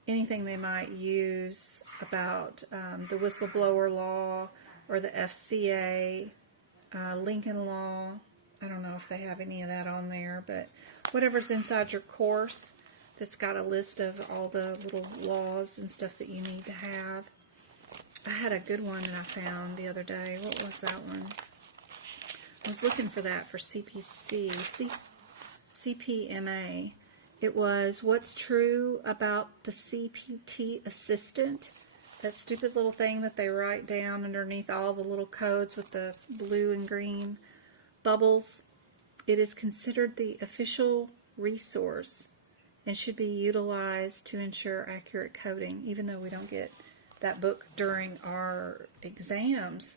anything they might use about the whistleblower law or the FCA, Lincoln Law. I don't know if they have any of that on there, but whatever's inside your course that's got a list of all the little laws and stuff that you need to have. I had a good one that I found the other day. What was that one? I was looking for that for CPMA. It was what's true about the CPT assistant. That stupid little thing that they write down underneath all the little codes with the blue and green bubbles. It is considered the official resource and should be utilized to ensure accurate coding, even though we don't get that book during our exams.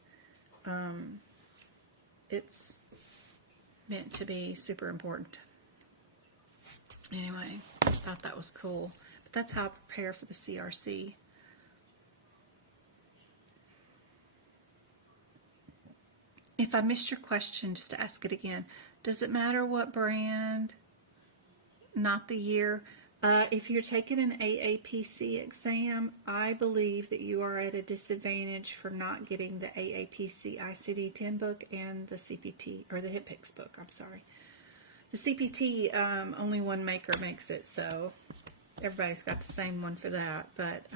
It's meant to be super important. Anyway, I just thought that was cool. But that's how I prepare for the CRC. If I missed your question, just to ask it again. Does it matter what brand? Not the year. If you're taking an AAPC exam, I believe that you are at a disadvantage for not getting the AAPC ICD-10 book and the CPT, or the HIPICS book, I'm sorry. The CPT, only one maker makes it, so everybody's got the same one for that. But,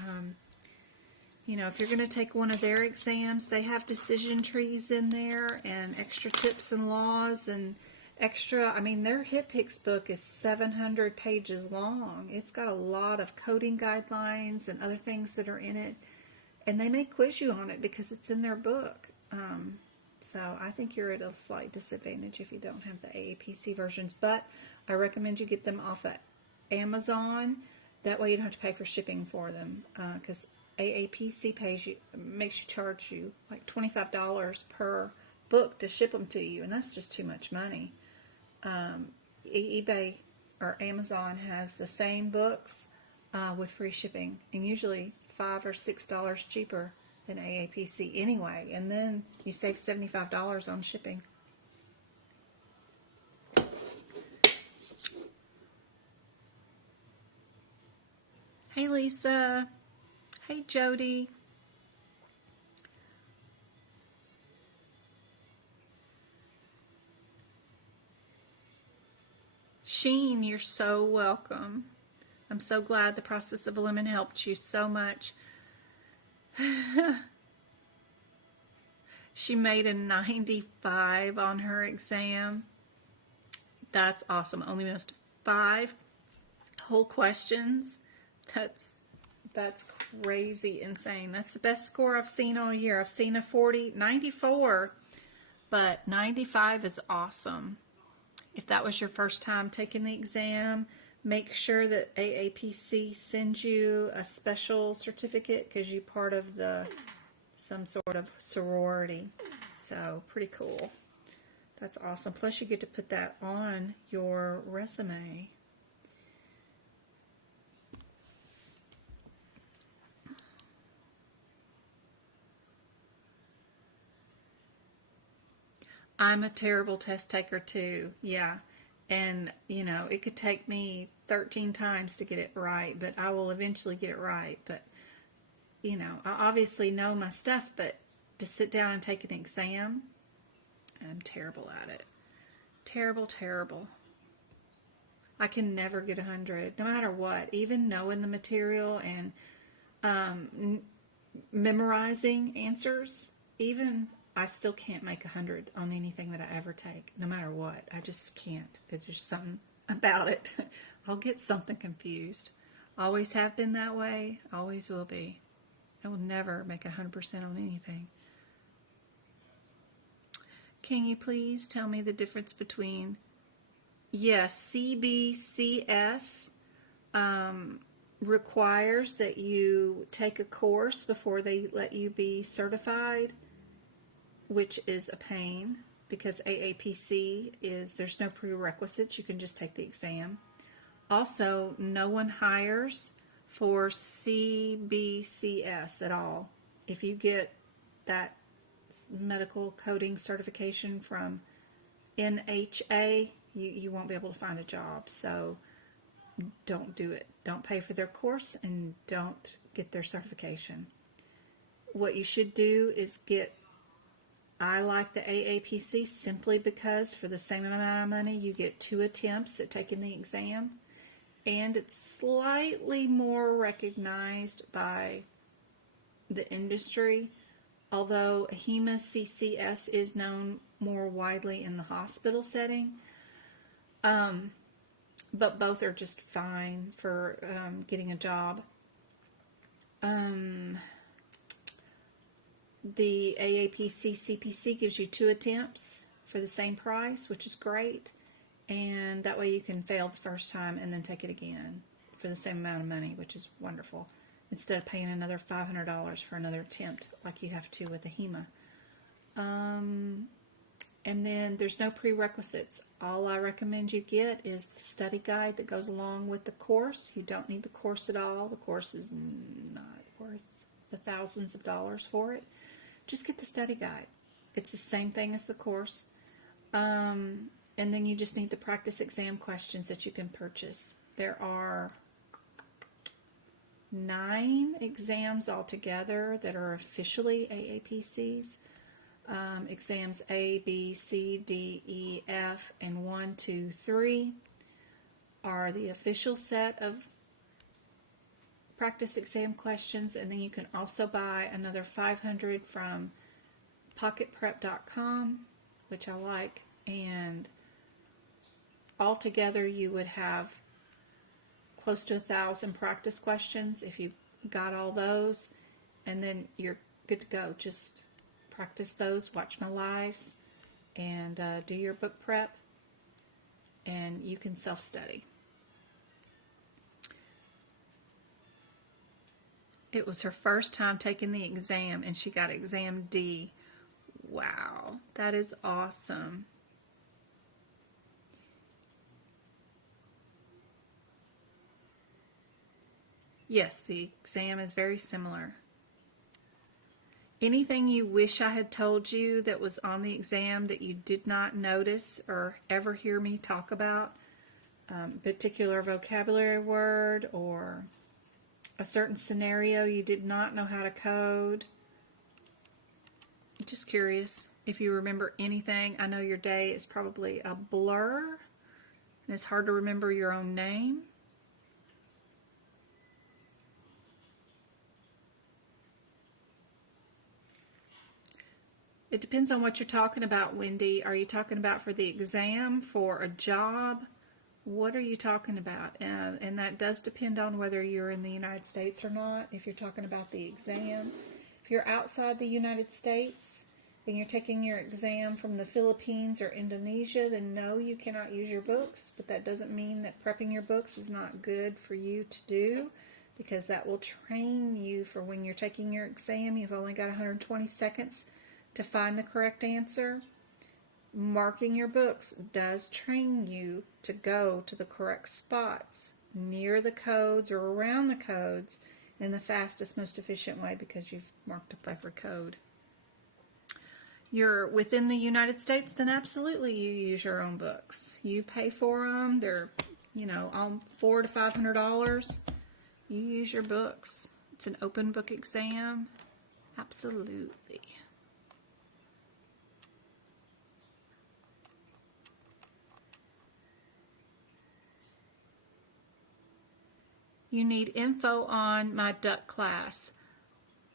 you know, if you're going to take one of their exams, they have decision trees in there and extra tips and laws and extra, I mean, their HitPix book is 700 pages long. It's got a lot of coding guidelines and other things that are in it. And they may quiz you on it because it's in their book. So I think you're at a slight disadvantage if you don't have the AAPC versions. But I recommend you get them off of Amazon. That way you don't have to pay for shipping for them. Because AAPC makes you charge you like $25 per book to ship them to you. And that's just too much money. eBay or Amazon has the same books with free shipping, and usually $5 or $6 cheaper than AAPC anyway, and then you save $75 on shipping. Hey Lisa. Hey Jody. Sheen, you're so welcome. I'm so glad the process of Lemon helped you so much. She made a 95 on her exam. That's awesome. Only missed 5 whole questions. That's crazy insane. That's the best score I've seen all year. I've seen a 94, but 95 is awesome. If that was your first time taking the exam, make sure that AAPC sends you a special certificate because you're part of some sort of sorority. So pretty cool. That's awesome. Plus you get to put that on your resume. I'm a terrible test taker too. Yeah. And, you know, it could take me 13 times to get it right, but I will eventually get it right. But, you know, I obviously know my stuff, but to sit down and take an exam, I'm terrible at it. Terrible, terrible. I can never get 100, no matter what. Even knowing the material and memorizing answers, even I still can't make 100 on anything that I ever take, no matter what. I just can't. There's just something about it. I'll get something confused. Always have been that way. Always will be. I will never make 100% on anything. Can you please tell me the difference between, yes, CBCS requires that you take a course before they let you be certified, which is a pain because AAPC there's no prerequisites. You can just take the exam. Also, no one hires for CBCS at all. If you get that medical coding certification from NHA, you won't be able to find a job. So don't do it. Don't pay for their course and don't get their certification. What you should do is I like the AAPC simply because for the same amount of money you get 2 attempts at taking the exam, and it's slightly more recognized by the industry, although AHIMA CCS is known more widely in the hospital setting. But both are just fine for getting a job. The AAPC CPC gives you 2 attempts for the same price, which is great. And that way you can fail the first time and then take it again for the same amount of money, which is wonderful. Instead of paying another $500 for another attempt like you have to with AHIMA. And then there's no prerequisites. All I recommend you get is the study guide that goes along with the course. You don't need the course at all. The course is not worth the thousands of dollars for it. Just get the study guide. It's the same thing as the course. And then you just need the practice exam questions that you can purchase. There are 9 exams altogether that are officially AAPCs. exams A, B, C, D, E, F, and 1, 2, 3 are the official set of practice exam questions, and then you can also buy another 500 from pocketprep.com, which I like, and altogether you would have close to 1,000 practice questions if you got all those, and then you're good to go. Just practice those, watch my lives, and do your book prep, and you can self-study. It was her first time taking the exam, and she got exam D. Wow, that is awesome. Yes, the exam is very similar. Anything you wish I had told you that was on the exam that you did not notice or ever hear me talk about, particular vocabulary word or a certain scenario you did not know how to code? Just curious if you remember anything. I know your day is probably a blur and it's hard to remember your own name. It depends on what you're talking about, Wendy. Are you talking about for the exam, for a job? What are you talking about? And that does depend on whether you're in the United States or not, if you're talking about the exam. If you're outside the United States and you're taking your exam from the Philippines or Indonesia, then no, you cannot use your books. But that doesn't mean that prepping your books is not good for you to do, because that will train you for when you're taking your exam. You've only got 120 seconds to find the correct answer. Marking your books does train you to go to the correct spots near the codes or around the codes in the fastest, most efficient way, because you've marked up every code. You're within the United States, then absolutely you use your own books. You pay for them. They're, on $400 to $500. You use your books. It's an open book exam. Absolutely. You need info on my duck class.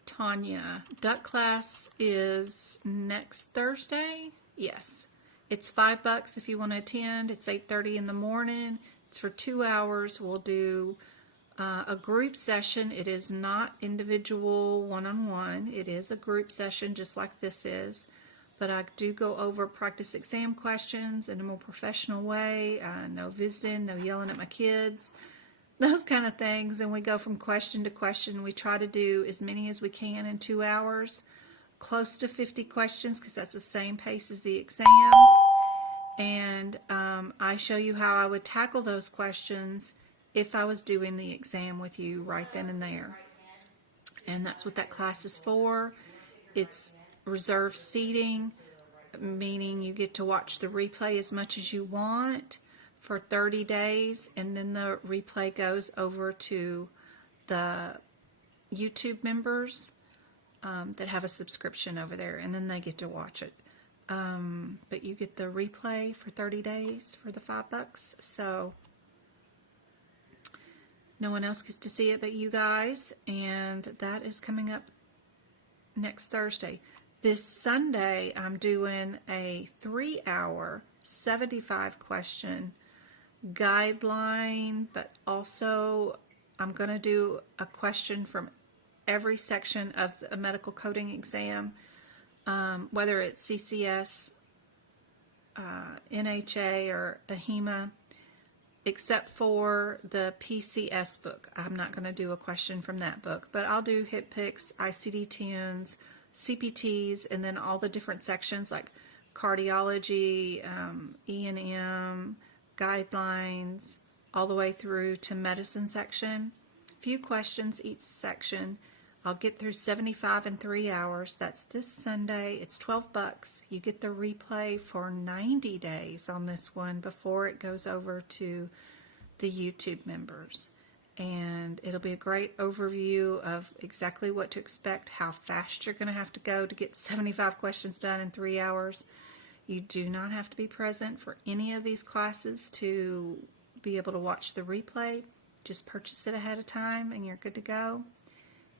Tanya, duck class is next Thursday? Yes. It's $5 if you want to attend. It's 8:30 in the morning. It's for 2 hours. We'll do a group session. It is not individual one-on-one. It is a group session just like this is. But I do go over practice exam questions in a more professional way. No visiting, no yelling at my kids. Those kind of things, and we go from question to question. We try to do as many as we can in 2 hours, close to 50 questions, because that's the same pace as the exam. And I show you how I would tackle those questions if I was doing the exam with you right then and there. And that's what that class is for. It's reserved seating, meaning you get to watch the replay as much as you want for 30 days, and then the replay goes over to the YouTube members that have a subscription over there, and then they get to watch it. But you get the replay for 30 days for the $5. So no one else gets to see it but you guys, and that is coming up next Thursday. This Sunday, I'm doing a 3-hour, 75-question guideline, but also I'm going to do a question from every section of a medical coding exam, whether it's CCS, NHA, or AHIMA, except for the PCS book. I'm not going to do a question from that book, but I'll do HIT picks, ICD-10s, CPTs, and then all the different sections like cardiology, E&M, guidelines, all the way through to medicine section. Few questions each section. I'll get through 75 in 3 hours. That's this Sunday. It's $12. You get the replay for 90 days on this one before it goes over to the YouTube members. and it'll be a great overview of exactly what to expect, how fast you're going to have to go to get 75 questions done in 3 hours. You do not have to be present for any of these classes to be able to watch the replay. Just purchase it ahead of time and you're good to go.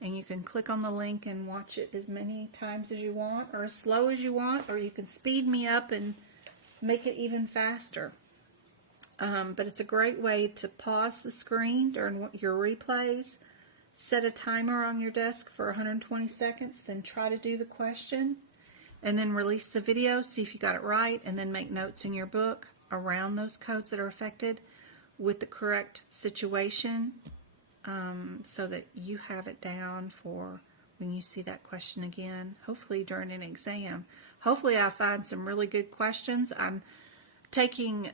And you can click on the link and watch it as many times as you want, or as slow as you want, or you can speed me up and make it even faster. But it's a great way to pause the screen during your replays, set a timer on your desk for 120 seconds, then try to do the question, and then release the video, see if you got it right, and then make notes in your book around those codes that are affected with the correct situation, so that you have it down for when you see that question again, hopefully during an exam. Hopefully I find some really good questions. I'm taking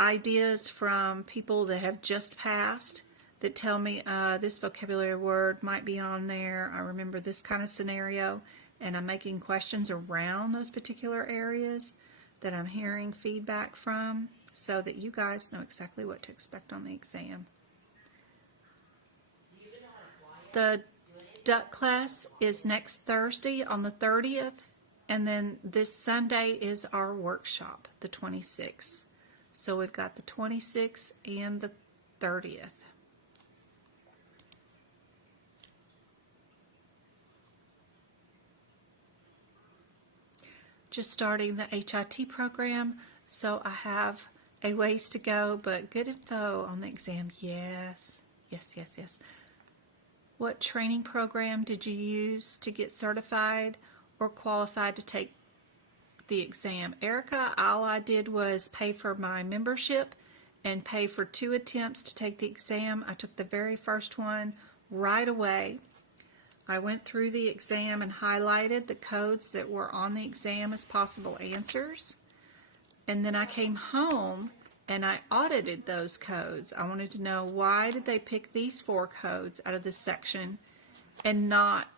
ideas from people that have just passed that tell me this vocabulary word might be on there. I remember this kind of scenario, and I'm making questions around those particular areas that I'm hearing feedback from so that you guys know exactly what to expect on the exam. The duck class is next Thursday on the 30th, and then this Sunday is our workshop, the 26th. So we've got the 26th and the 30th. Just starting the HIT program, so I have a ways to go, but good info on the exam. Yes. What training program did you use to get certified or qualified to take the exam? Erica, all I did was pay for my membership and pay for 2 attempts to take the exam. I took the very first one right away. I went through the exam and highlighted the codes that were on the exam as possible answers. And then I came home and I audited those codes. I wanted to know, why did they pick these 4 codes out of this section and not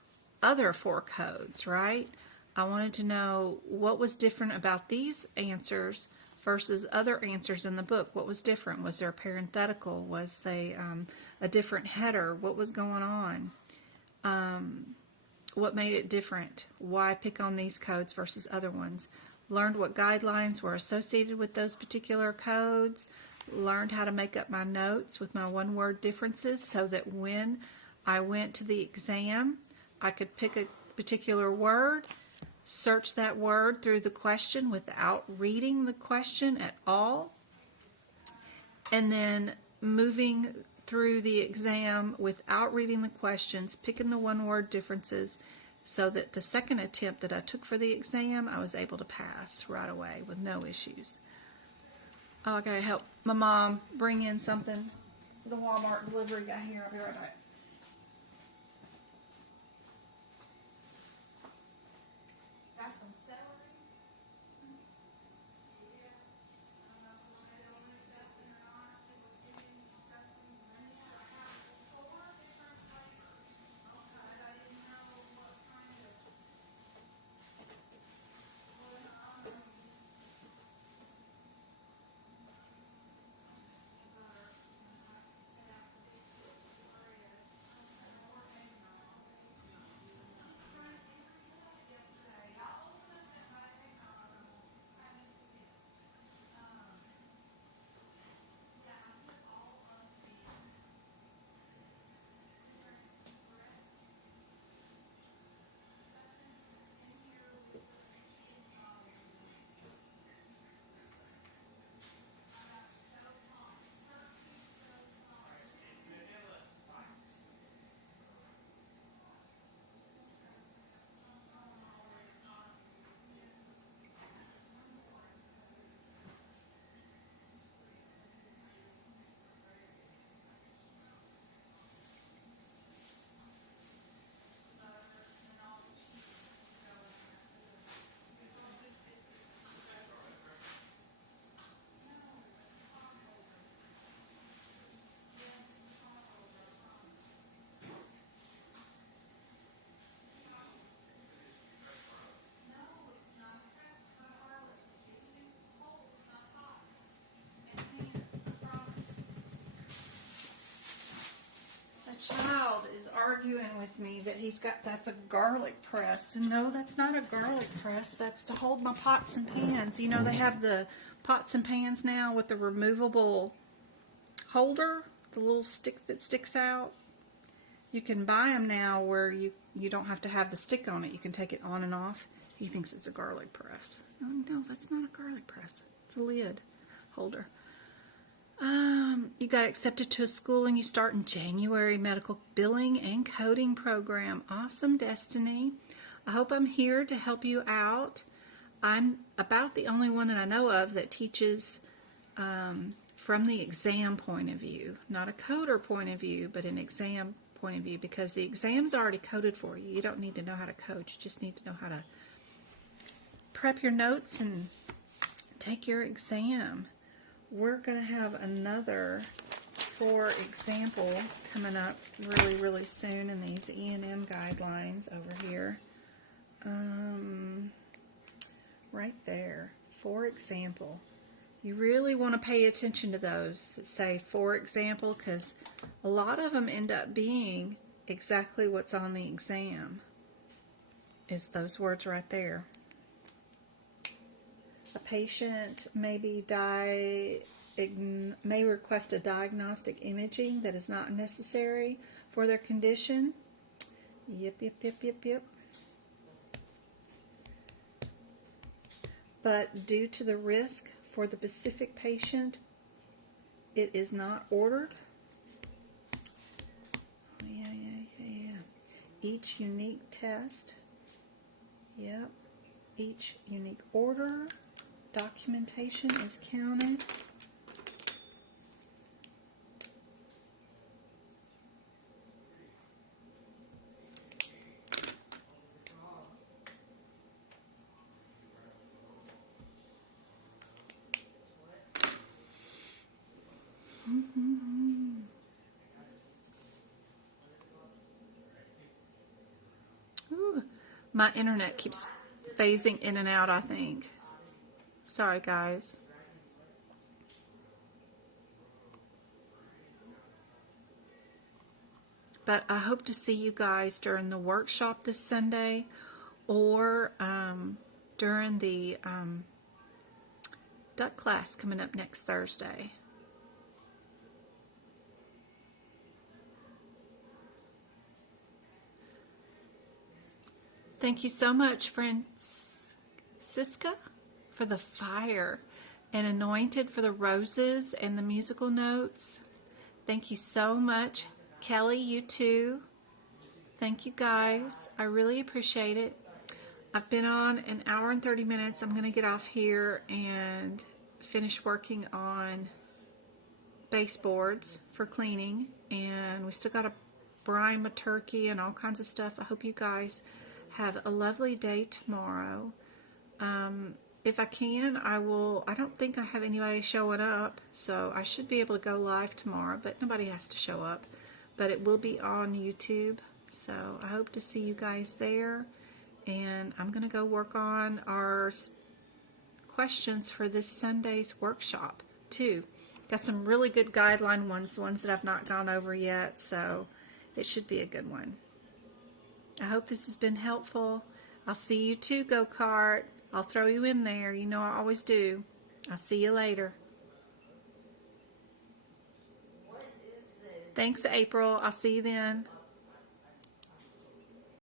other 4 codes, right? I wanted to know what was different about these answers versus other answers in the book. What was different? Was there a parenthetical? Was they a different header? What was going on? What made it different? Why pick on these codes versus other ones? Learned what guidelines were associated with those particular codes. Learned how to make up my notes with my one-word differences so that when I went to the exam, I could pick a particular word, search that word through the question without reading the question at all, and then moving through the exam without reading the questions, picking the one-word differences, so that the second attempt that I took for the exam, I was able to pass right away with no issues. Oh, I gotta help my mom bring in something. The Walmart delivery guy here. I'll be right back. Got some celery. that that's a garlic press. And no, that's not a garlic press. That's to hold my pots and pans. You know, they have the pots and pans now with the removable holder, the little stick that sticks out. You can buy them now where you don't have to have the stick on it. You can take it on and off. He thinks it's a garlic press. No, that's not a garlic press. It's a lid holder. You got accepted to a school and you start in January, medical billing and coding program. Awesome, Destiny. I hope I'm here to help you out. I'm about the only one that I know of that teaches from the exam point of view, not a coder point of view, but an exam point of view, because the exam's already coded for you. You don't need to know how to code. You just need to know how to prep your notes and take your exam. We're going to have another for example coming up really, really soon in these E&M guidelines over here. Right there, for example. You really want to pay attention to those that say for example, because a lot of them end up being exactly what's on the exam, is those words right there. A patient may request a diagnostic imaging that is not necessary for their condition. Yep. But due to the risk for the specific patient, it is not ordered. Yeah. Each unique test. Yep. Each unique order. Documentation is counted. Ooh, my internet keeps phasing in and out, I think. Sorry, guys. But I hope to see you guys during the workshop this Sunday, or during the duck class coming up next Thursday. Thank you so much, Francisca, for the fire, and Anointed for the roses and the musical notes. Thank you so much. Kelly, you too. Thank you, guys. I really appreciate it. I've been on an hour and 30 minutes. I'm going to get off here and finish working on baseboards for cleaning. And we still got to brine my turkey and all kinds of stuff. I hope you guys have a lovely day tomorrow. If I can, I will. I don't think I have anybody showing up, so I should be able to go live tomorrow, but nobody has to show up. But it will be on YouTube, so I hope to see you guys there. And I'm going to go work on our questions for this Sunday's workshop, too. Got some really good guideline ones, the ones that I've not gone over yet, so it should be a good one. I hope this has been helpful. I'll see you too, Go-Kart. I'll throw you in there. You know I always do. I'll see you later. Thanks, April. I'll see you then.